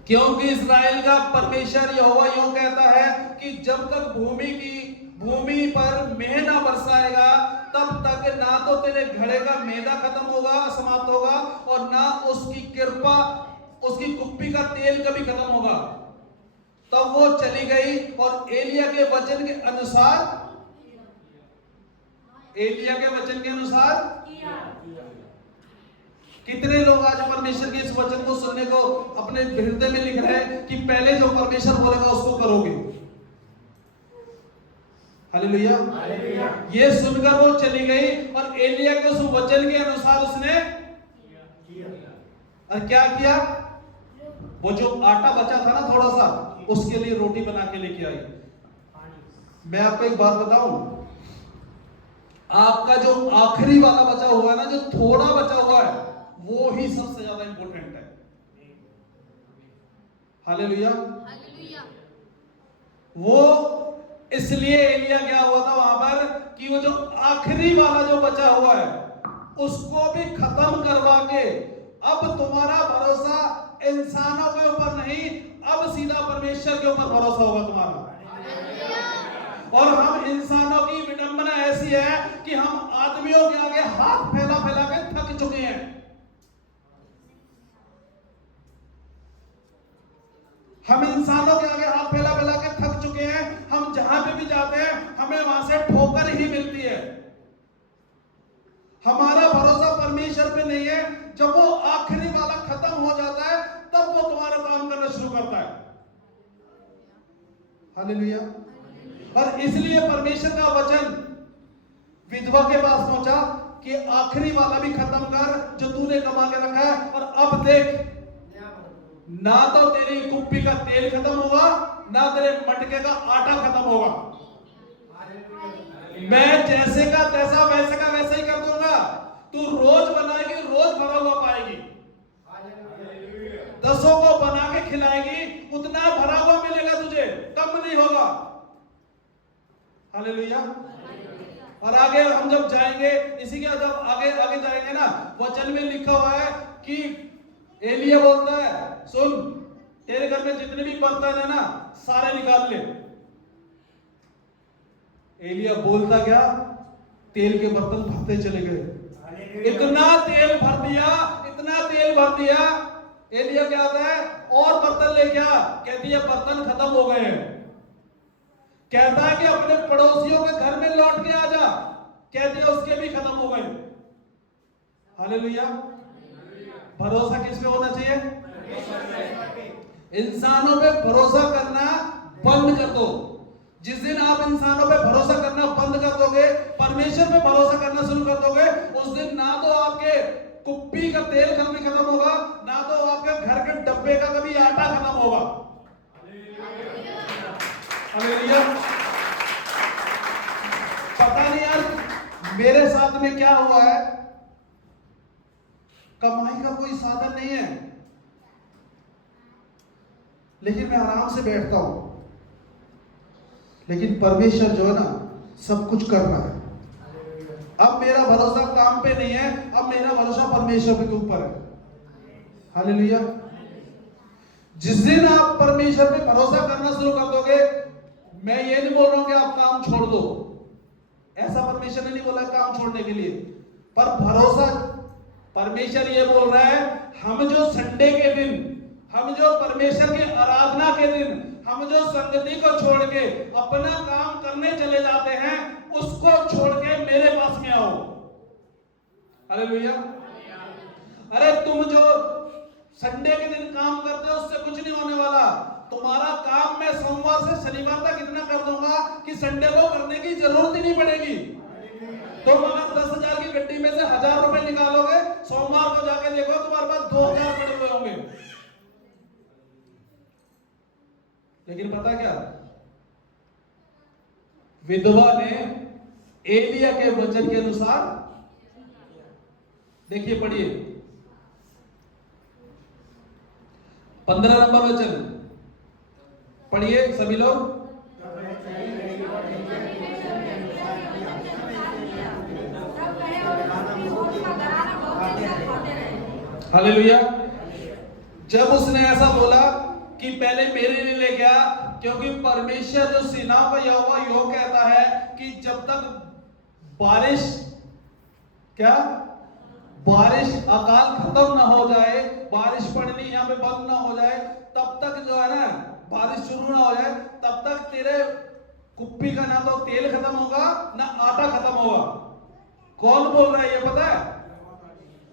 क्योंकि इस्राएल का परमेश्वर यहोवा यूं कहता है कि जब तक भूमि पर मेह ना बरसाएगा, तब तक ना तो तेरे घड़े का मैदा खत्म होगा, समाप्त होगा, और ना उसकी कृपा, उसकी कुप्पी का तेल कभी खत्म होगा। तब वो चली गई और एलिया के वचन के अनुसार कितने लोग आज परमेश्वर के इस वचन को सुनने को अपने हृदय में लिख रहे हैं कि पहले जो परमेश्वर बोलेगा उसको करोगे। हालेलुया। ये सुनकर वो चली गई और एलिया के उस वचन के अनुसार उसने और क्या किया, वो जो आटा बचा था ना थोड़ा सा, उसके लिए रोटी बना के लेके आई। मैं आपको एक बात बताऊं, आपका जो आखिरी वाला बचा हुआ है ना, जो थोड़ा बचा हुआ है, वो ही सबसे ज्यादा इंपॉर्टेंट है। हालेलुया। वो इसलिए एलिया क्या हुआ था वहां पर कि वो जो आखिरी वाला जो बचा हुआ है उसको भी खत्म करवा के, अब तुम्हारा भरोसा इंसानों के ऊपर नहीं, अब सीधा परमेश्वर के ऊपर भरोसा होगा तुम्हारा। और हम इंसानों की विडंबना ऐसी है कि हम आदमियों के आगे हाथ फैला फैला के थक चुके हैं। हम इंसानों के आगे हाथ फैला फैला के थक चुके हैं। हम जहां पे भी जाते हैं हमें वहां से ठोकर ही मिलती है। हमारा भरोसा परमेश्वर पे नहीं है। जब वो आखिरी वाला खत्म हो जाता है तब वो तुम्हारा काम करना शुरू करता है। हालेलुया। और इसलिए परमेश्वर का वचन विधवा के पास पहुंचा कि आखिरी वाला भी खत्म कर जो तूने कमा के रखा है, और अब देख, ना तो तेरी कुप्पी का तेल खत्म होगा, ना तेरे मटके का आटा खत्म होगा। मैं जैसे का तैसा वैसे का वैसे ही कर दूंगा। तू रोज बनाएगी, रोज भरा हुआ पाएगी। 10 को बना के खिलाएगी, उतना भरा हुआ मिलेगा तुझे, कम नहीं होगा। हालेलुया। और आगे हम जब जाएंगे, इसी के जब आगे आगे जाएंगे ना, वचन में लिखा हुआ है कि एलिया बोलता है, सुन तेरे घर में जितने भी बर्तन है ना, सारे निकाल ले। एलिया बोलता क्या, तेल के बर्तन भरते चले गए। इतना तेल भर दिया, इतना तेल भर दिया। एलिया क्या आता है, और बर्तन लेके आ। कहती है बर्तन खत्म हो गए हैं। कहता है कि अपने पड़ोसियों के घर में लौट के आ जा। कहती है उसके भी खत्म हो गए। हालेलुया। भरोसा किस पे होना चाहिए? इंसानों पे भरोसा करना बंद कर दो। जिस दिन आप इंसानों पे भरोसा करना बंद कर दोगे, परमेश्वर पे भरोसा करना शुरू कर दोगे, उस दिन ना तो आपके कुप्पी का तेल कभी खत्म होगा, ना तो आपके घर के डब्बे का कभी आटा खत्म होगा। हालेलुया। पता नहीं यार मेरे साथ में क्या हुआ है, कमाई का कोई साधन नहीं है, लेकिन मैं आराम से बैठता हूं। लेकिन परमेश्वर जो है ना, सब कुछ कर रहा है। अब मेरा भरोसा काम पे नहीं है, अब मेरा भरोसा परमेश्वर के ऊपर है। हालेलुया। जिस दिन आप परमेश्वर पे भरोसा करना शुरू कर दोगे, मैं ये नहीं बोल रहा हूं कि आप काम छोड़ दो, ऐसा परमेश्वर ने नहीं बोला काम छोड़ने के लिए, पर भरोसा परमेश्वर ये बोल रहा है, हम जो संडे के दिन, हम जो परमेश्वर की आराधना के दिन, हम जो संगति को छोड़ के अपना काम करने चले जाते हैं, उसको छोड़ के मेरे पास में आओ। हालेलुया। अरे तुम जो संडे के दिन काम करते हो, उससे कुछ नहीं होने वाला। तुम्हारा काम मैं सोमवार से शनिवार तक इतना कर दूंगा कि संडे को करने की जरूरत ही नहीं पड़ेगी। तुम अगर 10,000 की गड्डी में से 1,000 रुपए निकालोगे, सोमवार को जाके देखो तुम्हारे पास 2,000 पड़े हुए होंगे। लेकिन पता क्या, विधवा ने एलिया के वचन के अनुसार, देखिए पढ़िए 15 नंबर वचन पढ़िए सभी लोग। हालेलुया। जब उसने ऐसा बोला कि पहले मेरे लिए ले गया, क्योंकि परमेश्वर जो सेनाओं का यहोवा यो कहता है कि जब तक बारिश अकाल खत्म ना हो जाए, बारिश पड़नी यहाँ पे बंद ना हो जाए, तब तक जो है ना, बारिश शुरू ना हो जाए, तब तक तेरे कुप्पी का ना तो तेल खत्म होगा, ना आटा खत्म होगा। कौन बोल रहा है ये पता है?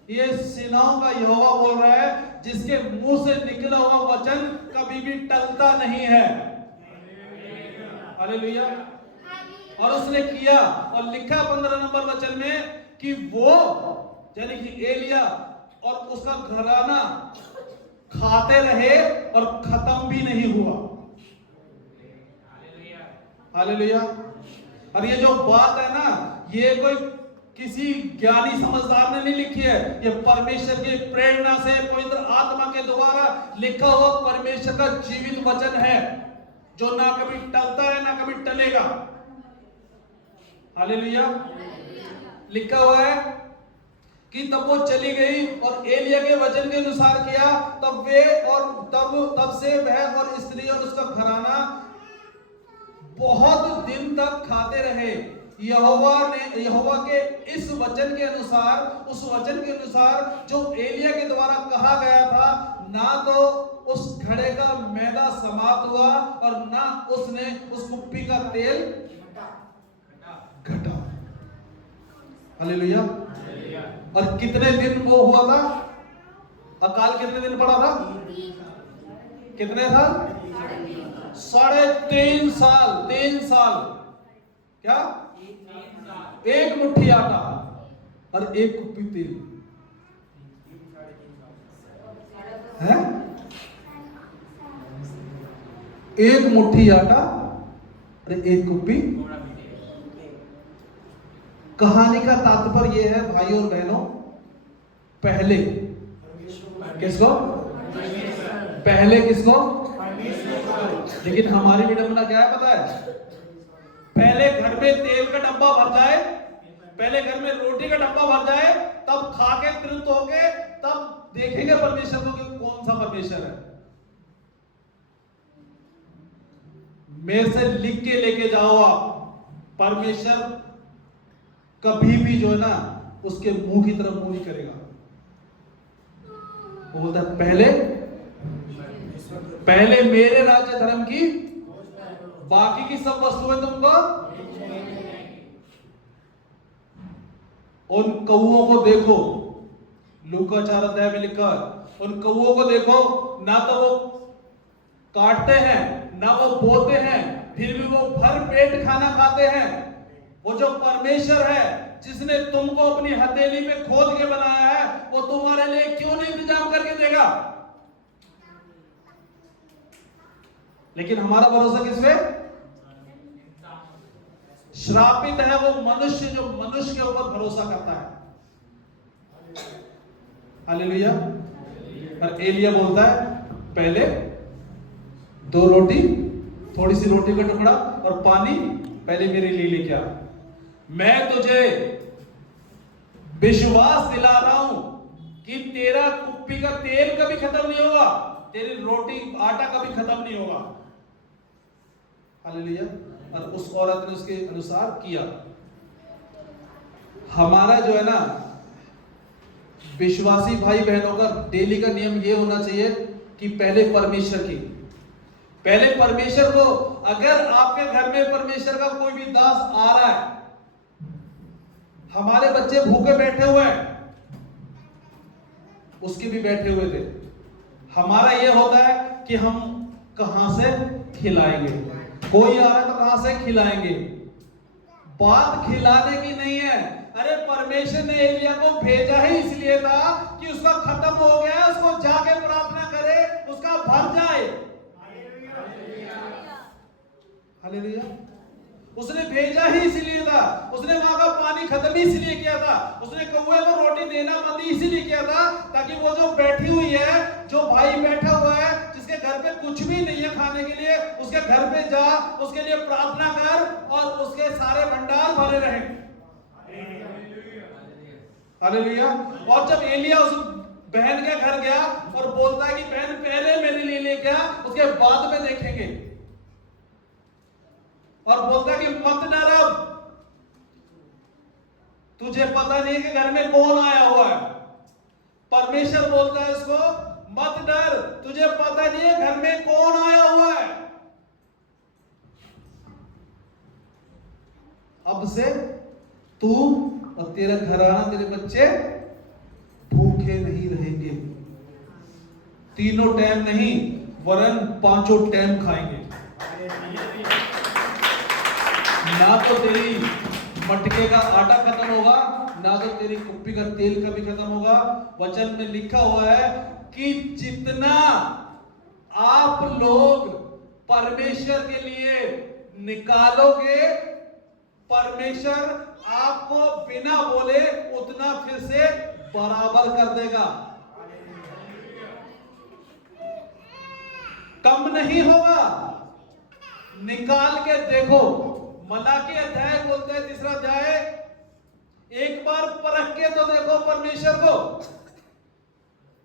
ये सेनाओं का यहोवा बोल रहा है, जिसके मुंह से निकला हुआ वचन कभी भी टलता नहीं है। हालेलुया। और उसने किया, और लिखा 15 नंबर वचन में कि वो यानी कि एलिया और उसका घराना खाते रहे और खत्म भी नहीं हुआ। हालेलुया। और ये जो बात है ना, ये कोई किसी ज्ञानी समझदार ने नहीं लिखी है, ये परमेश्वर की प्रेरणा से पवित्र आत्मा के द्वारा लिखा हुआ परमेश्वर का जीवित वचन है, जो ना कभी टलता है ना कभी टलेगा। हालेलुया। लिखा हुआ है कि तब वो चली गई और एलिया के वचन के अनुसार किया, तब से वह और स्त्री और उसका घराना बहुत दिन तक खाते रहे। यहोवा के इस वचन के अनुसार, उस वचन के अनुसार जो एलिया के द्वारा कहा गया था, ना तो उस घड़े का मैदा समाप्त हुआ और ना उसने उस कुप्पी का तेल घटा। हालेलुया। और कितने दिन वो हुआ था? अकाल कितने दिन पड़ा था? कितने साल? 3.5 साल। 3 साल। क्या? 1 मुट्ठी आटा और 1 कुप्पी तेल है। 1 मुट्ठी आटा और 1 कुप्पी कहानी का तात्पर्य यह है भाई और बहनों, पहले किसको? पहले किसको? लेकिन हमारी विडंबना क्या है पता है? पहले घर में तेल का डब्बा भर जाए, पहले घर में रोटी का डब्बा भर जाए, तब खा के तृप्त होके तब देखेंगे परमेश्वर को कि कौन सा परमेश्वर है। मेरे से लिख के लेके जाओ आप, परमेश्वर कभी भी जो है ना उसके मुंह की तरफ मुंह नहीं करेगा। वो बोलता है पहले मेरे राज्य धर्म की, बाकी की सब वस्तुएं तुमको। उन कौओं को देखो, लूका 4 अध्याय में लिखा है, उन कौओं को देखो, ना तो वो काटते हैं ना वो बोते हैं, फिर भी वो भर पेट खाना खाते हैं। वो जो परमेश्वर है जिसने तुमको अपनी हथेली में खोद के बनाया है, वो तुम्हारे लिए क्यों नहीं इंतजाम करके देगा? लेकिन हमारा भरोसा किस पे? श्रापित है वो मनुष्य जो मनुष्य के ऊपर भरोसा करता है। हालेलुया। और एलिया बोलता है पहले 2 रोटी, थोड़ी सी रोटी का टुकड़ा और पानी पहले मेरे लिए लेके आ। मैं तुझे विश्वास दिला रहा हूं कि तेरा कुप्पी का तेल कभी खत्म नहीं होगा, तेरी रोटी आटा कभी खत्म नहीं होगा। हालेलुया। और उस औरत ने उसके अनुसार किया। हमारा जो है ना विश्वासी भाई बहनों का डेली का नियम ये होना चाहिए कि पहले परमेश्वर को, अगर आपके घर में परमेश्वर का कोई भी दास आ रहा है, हमारे बच्चे भूखे बैठे हुए हैं, उसके भी बैठे हुए थे, हमारा ये होता है कि हम कहां से खिलाएंगे, कोई आ रहा है तो कहां से खिलाएंगे। बात खिलाने की नहीं है। अरे परमेश्वर ने एलिया को भेजा ही इसलिए था कि उसका खत्म हो गया, उसको जाके प्रार्थना करे, उसका भर जाए। हालेलुया। उसने भेजा ही इसलिए था, उसने वहां का पानी खत्म ही इसलिए किया था, उसने कौवे को रोटी देना बंद इसलिए किया था ताकि वो जो बैठी हुई है, जो भाई बैठा हुआ है जिसके घर पे कुछ भी नहीं है खाने के लिए, उसके घर पे जा, उसके लिए प्रार्थना कर और उसके सारे भंडार भरे रहें। हालेलुया। और जब एलिया उस बहन के घर गया और बोलता है कि बहन पहले मेरे लिए लेके आ, उसके बाद में देखेंगे, और बोलता है कि मत डर, अब तुझे पता नहीं है कि घर में कौन आया हुआ है। परमेश्वर बोलता है इसको, मत डर, तुझे पता नहीं है घर में कौन आया हुआ है। अब से तू और तेरा घराना, तेरे बच्चे भूखे नहीं रहेंगे। 3 टाइम नहीं वरन 5 टाइम खाएंगे। ना तो तेरी मटके का आटा खत्म होगा, ना तो तेरी कुप्पी का तेल कभी खत्म होगा। वचन में लिखा हुआ है कि जितना आप लोग परमेश्वर के लिए निकालोगे, परमेश्वर आपको बिना बोले उतना फिर से बराबर कर देगा, कम नहीं होगा। निकाल के देखो। मलाकी अध्याय बोलते हैं 3 अध्याय, एक बार परख के तो देखो परमेश्वर को।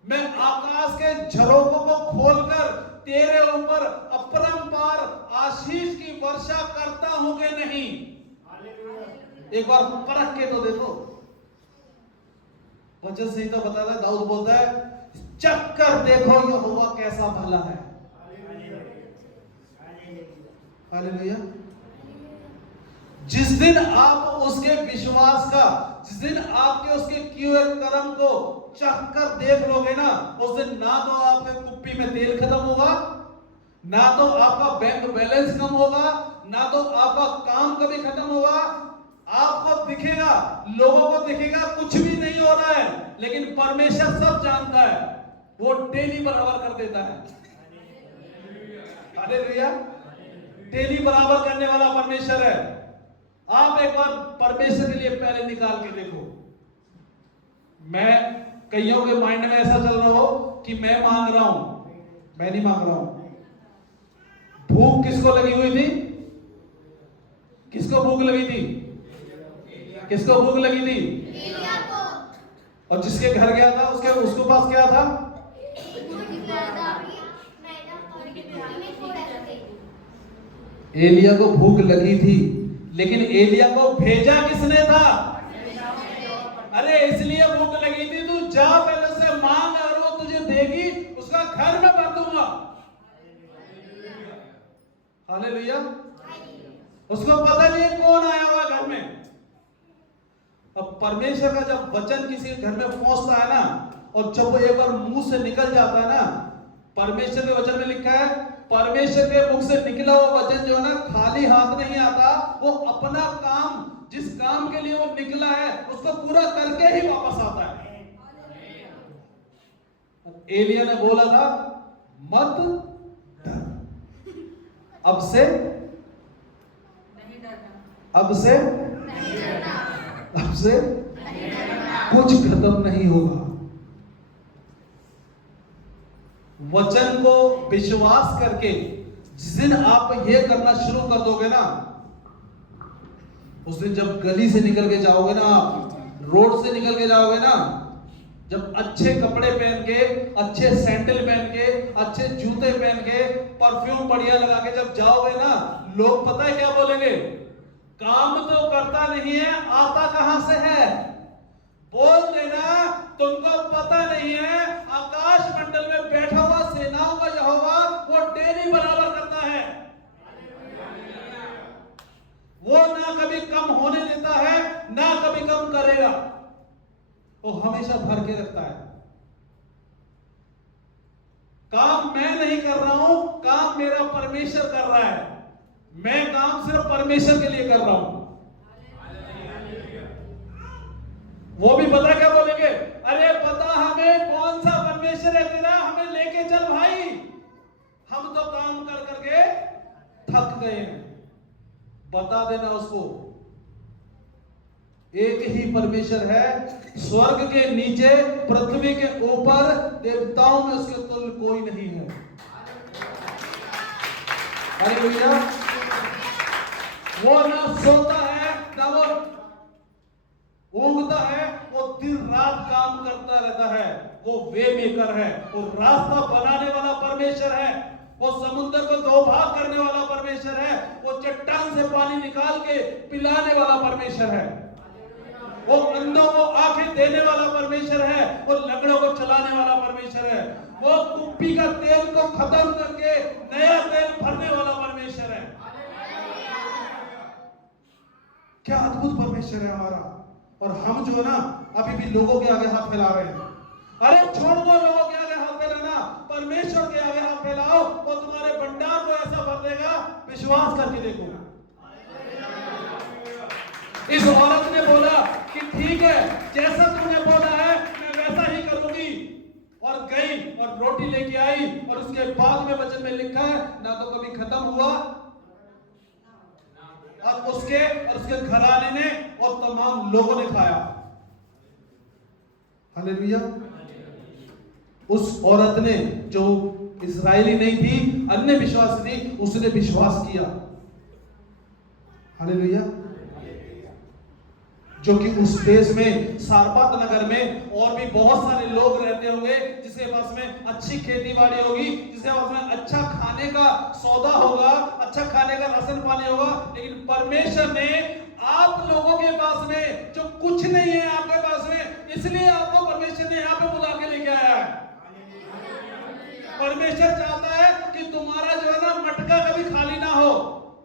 मैं आकाश के झरोखों को खोलकर तेरे ऊपर अपरंपार आशीष की वर्षा करता हूं कि नहीं। एक बार परख के तो देखो। वचन संहिता बताता है, दाऊद बोलता है चख कर देखो यहोवा कैसा भला है। हालेलुया। जिस दिन आप उसके विश्वास का, जिस दिन आपके उसके किए हुए कर्म को चख कर देख लोगे ना, उस दिन ना तो आपके कुप्पी में तेल खत्म होगा, ना तो आपका बैंक बैलेंस कम होगा, ना तो आपका काम कभी खत्म होगा। आपको दिखेगा, लोगों को दिखेगा कुछ भी नहीं हो रहा है, लेकिन परमेश्वर सब जानता है, वो डेली बराबर कर देता है। हालेलुया। डेली बराबर करने वाला परमेश्वर है। आप एक बार परमेश्वर के लिए पहले निकाल के देखो। मैं कईयों के माइंड में ऐसा चल रहा हो कि मैं मांग रहा हूं, मैं नहीं मांग रहा हूं। भूख किसको लगी हुई थी? किसको भूख लगी थी? किसको भूख लगी थी? एलिया को। और जिसके घर गया था उसके पास क्या था? एलिया को भूख लगी थी, लेकिन एलिया को भेजा किसने था? अरे इसलिए भूख लगी थी, तू जा पहले से मांग और वो तुझे देगी, उसका घर में भर दूंगा। हालेलुया। उसको पता नहीं कौन आया हुआ घर में। अब परमेश्वर का जब वचन किसी घर में पहुंचता है ना, और जब वो एक बार मुंह से निकल जाता है ना, परमेश्वर के वचन में लिखा है, परमेश्वर के मुख से निकला हुआ वचन जो है ना, खाली हाथ नहीं आता, वो अपना काम, जिस काम के लिए वो निकला है उसको पूरा करके ही वापस आता है। एलिया ने बोला था, मत डर, अब से कुछ खत्म नहीं होगा। वचन को विश्वास करके जिस दिन आप ये करना शुरू कर दोगे ना, उस दिन जब गली से निकल के जाओगे ना, रोड से निकल के जाओगे ना, जब अच्छे कपड़े पहन के, अच्छे सैंडल पहन के, अच्छे जूते पहन के, परफ्यूम बढ़िया लगा के जब जाओगे ना, लोग पता है क्या बोलेंगे? काम तो करता नहीं है, आता कहां से है? बोल देना, तुमको पता नहीं है, आकाश मंडल में बैठा हुआ सेनाओं का यहोवा वो डेली बराबर करता है। वो ना कभी कम होने देता है, ना कभी कम करेगा, वो हमेशा भर के रखता है। काम मैं नहीं कर रहा हूं, काम मेरा परमेश्वर कर रहा है। मैं काम सिर्फ परमेश्वर के लिए कर रहा हूं। वो भी पता क्या बोलेंगे? अरे पता हमें कौन सा परमेश्वर है तेरा, हमें लेके चल भाई, हम तो काम कर करके थक गए हैं। बता देना उसको, एक ही परमेश्वर है, स्वर्ग के नीचे, पृथ्वी के ऊपर, देवताओं में उसके तुल्य कोई नहीं है। हालेलुया। वो ना सोता है ना वो ऊँघता है, वो दिन रात काम करता रहता है। वो वे मेकर है, वो रास्ता बनाने वाला परमेश्वर है, वो समुद्र को दो भाग करने वाला परमेश्वर है, वो चट्टान से पानी निकाल के पिलाने वाला परमेश्वर है, वो अंधों को आंखें देने वाला परमेश्वर है, वो लंगड़ों को चलाने वाला परमेश्वर है, वो कुप्पी का तेल को खत्म करके नया तेल भरने वाला परमेश्वर है। क्या अद्भुत परमेश्वर है हमारा। और हम जो ना अभी भी लोगों के आगे हाथ फैला रहे हैं। अरे छोड़ दो लोगों के आगे हाथ फैलाना, परमेश्वर के आगे हाथ फैलाओ, वो तुम्हारे भंडार को ऐसा भर देगा, विश्वास करके देखो। इस औरत ने बोला कि ठीक है, जैसा तुमने बोला है मैं वैसा ही करूंगी, और गई और रोटी लेके आई, और उसके बाद में वचन में लिखा है, ना तो कभी खत्म हुआ, और उसके घराने ने और तमाम लोगों ने खाया। हालेलुया। उस औरत ने, जो इस्राएली नहीं थी, अन्य विश्वासी थी, उसने विश्वास किया। हालेलुया। जो कि उस देश में, सारपात नगर में और भी बहुत सारे लोग रहते होंगे, जिसके पास में अच्छी खेती बाड़ी होगी, जिसके पास में अच्छा खाने का सौदा होगा, अच्छा खाने का राशन पानी होगा, लेकिन परमेश्वर ने आप लोगों के पास में जो कुछ नहीं है आपके पास में, इसलिए आपको परमेश्वर ने यहाँ पे बुला के लेके आया है। परमेश्वर चाहता है कि तुम्हारा जो है ना मटका कभी खाली ना हो।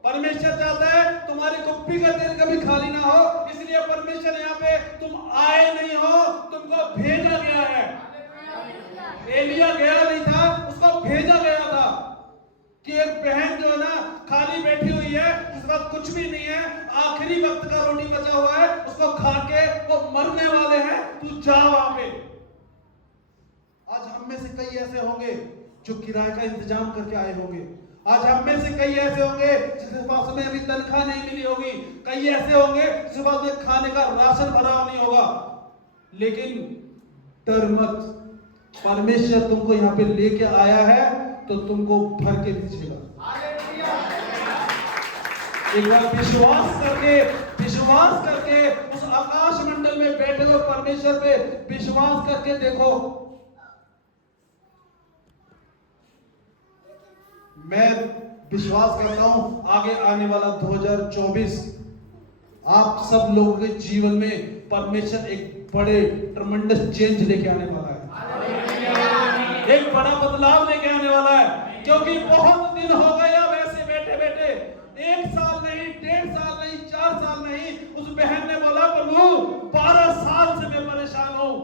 परमेश्वर चाहता है तुम्हारी कुप्पी का तेल कभी खाली ना हो, इसलिए परमेश्वर यहाँ पे, तुम आए नहीं हो, तुमको भेजा गया है। एलिया गया नहीं था, उसको भेजा गया था कि एक बहन जो है ना खाली बैठी हुई है, उसके पास कुछ भी नहीं है, आखिरी वक्त का रोटी बचा हुआ है, उसको खा के वो मरने वाले हैं, तू जा वहां पे। आज हम में से कई ऐसे होंगे जो किराए का इंतजाम करके आए होंगे, आज हम में से कई ऐसे होंगे जिसके पास में अभी तनख्वाह नहीं मिली होगी, कई ऐसे होंगे जिसके पास में खाने का राशन भरा नहीं होगा, लेकिन डर मत, परमेश्वर तुमको यहाँ पे लेके आया है तो तुमको भर के दीजिएगा। एक बार विश्वास करके उस आकाश मंडल में बैठे हुए परमेश्वर पे विश्वास करके देखो। मैं विश्वास करता हूं आगे आने वाला 2024 आप सब लोगों के जीवन में परमेश्वर एक बड़े ट्रमेंडस चेंज लेके आने वाला है, एक बड़ा बदलाव लेके आने वाला है। क्योंकि बहुत दिन हो गए अब ऐसे बैठे बैठे, 1 साल नहीं, 1.5 साल नहीं, 4 साल नहीं। उस बहन ने बोला प्रभु 12 साल से मैं परेशान हूं,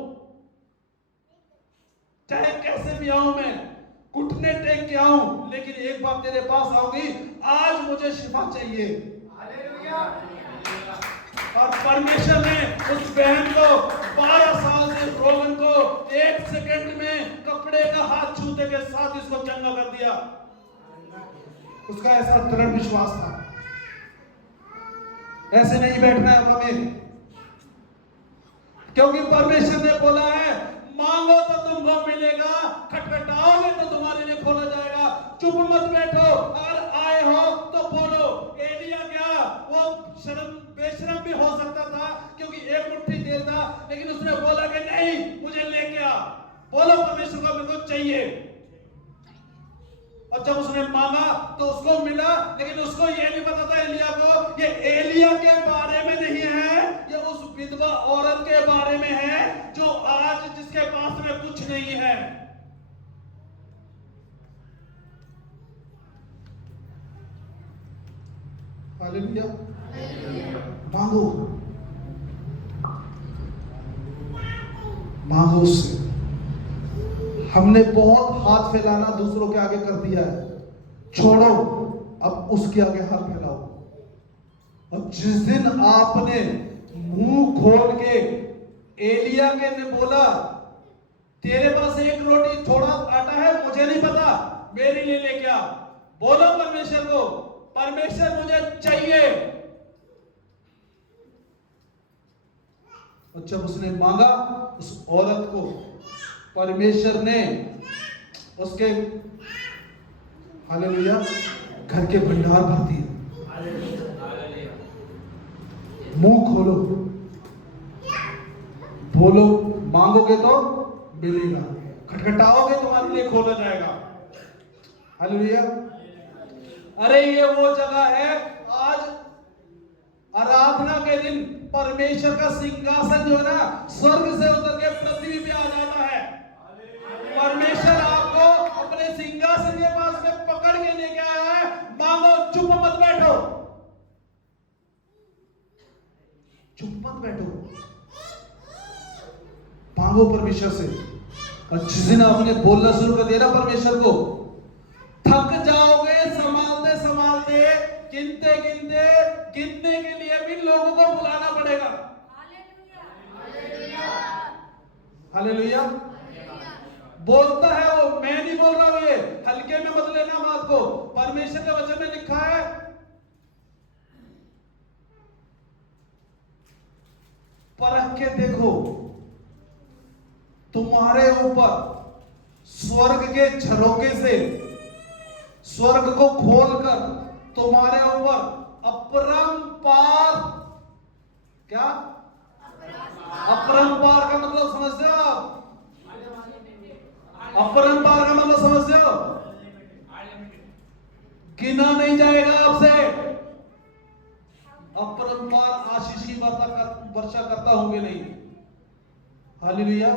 चाहे कैसे भी आऊं, मैं घुटने टेक के आऊं, लेकिन एक बार तेरे पास आऊंगी, आज मुझे शिफा चाहिए। और परमेश्वर ने उस बहन को 12 साल से रोगन को 1 सेकंड में कपड़े का हाथ छूते के साथ इसको चंगा कर दिया। उसका ऐसा दृढ़ विश्वास था। ऐसे नहीं बैठना है हमें, क्योंकि परमेश्वर ने बोला है मांगो तो तुमको मिलेगा, खटखटाओगे तो तुम्हारे लिए खोला जाएगा। चुप मत बैठो, अगर आए हो तो बोलो। एलिया क्या वो शर्म बेशरम भी हो सकता था, क्योंकि एक मुट्ठी तेल था, लेकिन उसने बोला कि नहीं मुझे लेके आ, बोलो परमेश्वर को मेरे को चाहिए। और जब उसने मांगा तो उसको मिला, लेकिन उसको ये नहीं पता था एलिया को, ये एलिया के बारे में नहीं है, ये उस विधवा औरत के बारे में है जो आज जिसके पास में कुछ नहीं है। हालेलुया। मांगो, मांगो उससे। हमने बहुत हाथ फैलाना दूसरों के आगे कर दिया है, छोड़ो, अब उसके आगे हाथ फैलाओ। और जिस दिन आपने मुंह खोल के एलिया के ने बोला तेरे पास एक रोटी थोड़ा आटा है, मुझे नहीं पता, मेरे लिए लेके आ, बोलो परमेश्वर को, परमेश्वर मुझे चाहिए। और जब उसने मांगा उस औरत को, परमेश्वर ने उसके हालेलुया घर के भंडार भर दिए। मुंह खोलो, बोलो, मांगोगे तो मिलेगा, खटखटाओगे तुम्हारे लिए खोला जाएगा। हालेलुया। अरे ये वो जगह है, आज आराधना के दिन परमेश्वर का सिंहासन जो है ना, स्वर्ग से उतर के पृथ्वी पे आ जाता है। परमेश्वर आपको अपने सिंहासन के पास में पकड़ के लेके आया है। मांगो, चुप मत बैठो, चुप मत बैठो, मांगो परमेश्वर से। और जिस दिन आपने बोलना शुरू कर दिया ना परमेश्वर को, थक जाओगे संभालते संभालते, गिनते गिनते, गिनने के लिए भी लोगों को बुलाना पड़ेगा। हालेलुया। बोलता है वो, मैं नहीं बोल रहा हूं, ये हल्के में मत लेना बात को। परमेश्वर के वचन में लिखा है, परख के देखो, तुम्हारे ऊपर स्वर्ग के झरोके से, स्वर्ग को खोलकर तुम्हारे ऊपर अपरंपार, क्या अपरंपार का मतलब समझते हो आप? अपरंपार का मतलब समझते हो? गिना नहीं जाएगा आपसे। अपरंपार आशीष की वर्षा करता होंगे नहीं। Hallelujah,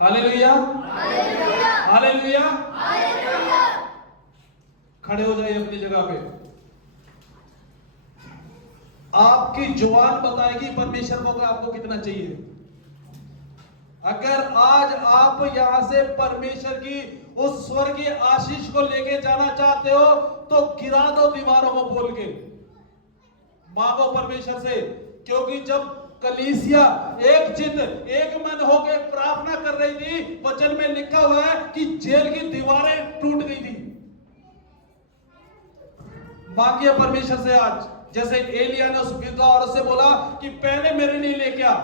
hallelujah, hallelujah. खड़े हो जाइए अपनी जगह पे। आपकी जुबान बताएगी परमेश्वर को कि आपको कितना चाहिए। अगर आज आप यहां से परमेश्वर की उस स्वर्गीय आशीष को लेके जाना चाहते हो तो गिरा दो दीवारों को बोल के, मांगो परमेश्वर से। क्योंकि जब कलीसिया एक चित एक मन होकर प्रार्थना कर रही थी। वचन में लिखा हुआ है कि जेल की दीवारें टूट गई थी। मांगिए परमेश्वर से आज, जैसे एलिया ने उस विधवा औरत से बोला कि पहले मेरे लिए लेके आ।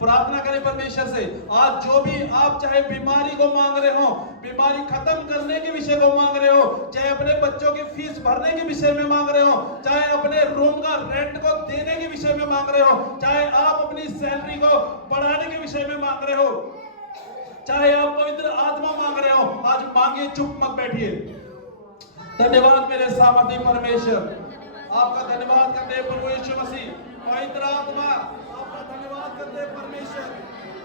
प्रार्थना करें परमेश्वर से। आज जो भी आप चाहे बीमारी को मांग रहे हो, बीमारी खत्म करने के विषय को मांग रहे हो, चाहे अपने बच्चों की फीस भरने के विषय में मांग रहे हो, चाहे अपने रूम का रेंट को देने के विषय में मांग रहे हो, चाहे आप अपनी सैलरी को बढ़ाने के विषय में मांग रहे हो, चाहे आप पवित्र आत्मा मांग रहे हो, आज मांगिए, चुप मत बैठिए। धन्यवाद मेरे सामर्थी परमेश्वर, आपका धन्यवाद करते हैं प्रभु यीशु मसीह। पवित्र आत्मा आपका धन्यवाद करते हैं परमेश्वर,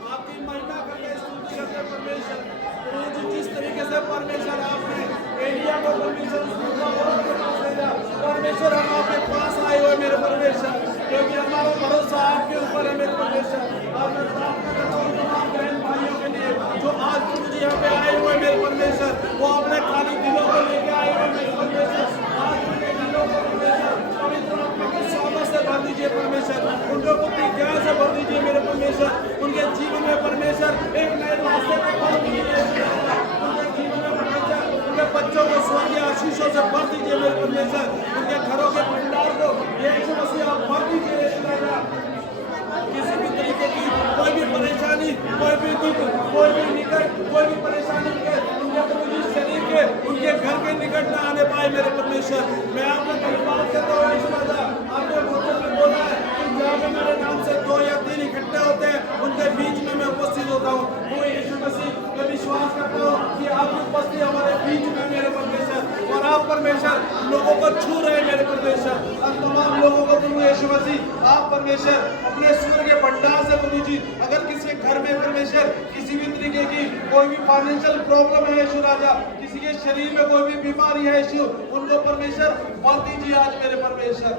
आपकी महिमा करते हैं, स्तुति करते हैं परमेश्वर। प्रभु जिस तरीके से परमेश्वर आपने एलिया को परमेश्वर के पास भेजा, परमेश्वर हम आपके पास आए हुए मेरे परमेश्वर, क्योंकि हमारा भरोसा आपके ऊपर है मेरे परमेश्वर। आज मैं प्रार्थना करता हूँ तमाम बहन भाइयों के लिए जो आज मुझे यहाँ पे आए हुए मेरे परमेश्वर, वो अपने खाली दिलों को लेके आए हुए मेरे परमेश्वर। आज उनके दिलों को परमेश्वर पवित्र आत्मा के सामर्थ से भर दीजिए परमेश्वर, उनको बुद्धि ज्ञान से भर दीजिए मेरे परमेश्वर। उनके जीवन में परमेश्वर एक नए रास्ते को खोल दीजिए, उनके जीवन में परमेश्वर उनके बच्चों को स्वर्गीय आशीषों से भर दीजिए मेरे परमेश्वर। उनके घरों के भंडार को यीशु मसीह आप भर दीजिए यीशु राजा। किसी भी तरीके की कोई भी परेशानी, कोई भी दुख, कोई भी निकट, कोई भी परेशानी उनके शरीर के, उनके घर के निकट ना आने पाए मेरे परमेश्वर। मैं आपका धन्यवाद करता हूँ यीशु राजा। आपने वचन में बोला है कि जहाँ पे मेरे नाम से 2 या 3 इकट्ठे होते हैं, उनके बीच में मैं उपस्थित होता हूँ। वो यीशु मसीह मैं विश्वास करता हूँ कि आपकी उपस्थिति हमारे बीच में मेरे परमेश्वर, और आप परमेश्वर लोगों को छू रहे मेरे परमेश्वर। और तमाम लोगों को प्रभु यीशु मसीह आप परमेश्वर अपने स्वर्ग के भंडार से प्रभु जी, अगर किसी घर में परमेश्वर किसी भी तरीके की कोई भी फाइनेंशियल प्रॉब्लम है यीशु राजा, किसी के शरीर में कोई भी बीमारी है यीशु, उनको परमेश्वर भर दीजिए आज मेरे परमेश्वर,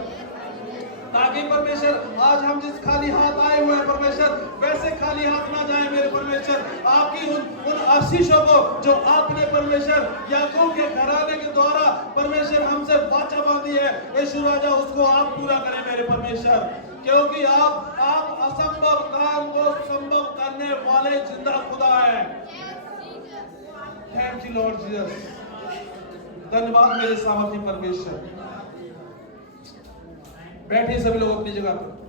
ताकि परमेश्वर आज हम जिस खाली हाथ आए हुए हैं परमेश्वर, वैसे खाली हाथ ना जाए मेरे परमेश्वर। आपकी उन आशीषों को जो आपने परमेश्वर याकूब के घराने के द्वारा परमेश्वर हमसे वाचा बांधी है यीशु राजा, उसको आप पूरा करें मेरे परमेश्वर, क्योंकि आप असंभव काम को संभव करने वाले जिंदा खुदा है। Thank you Lord Jesus. धन्यवाद मेरे सामर्थी परमेश्वर। बैठे सभी लोग अपनी जगह पर।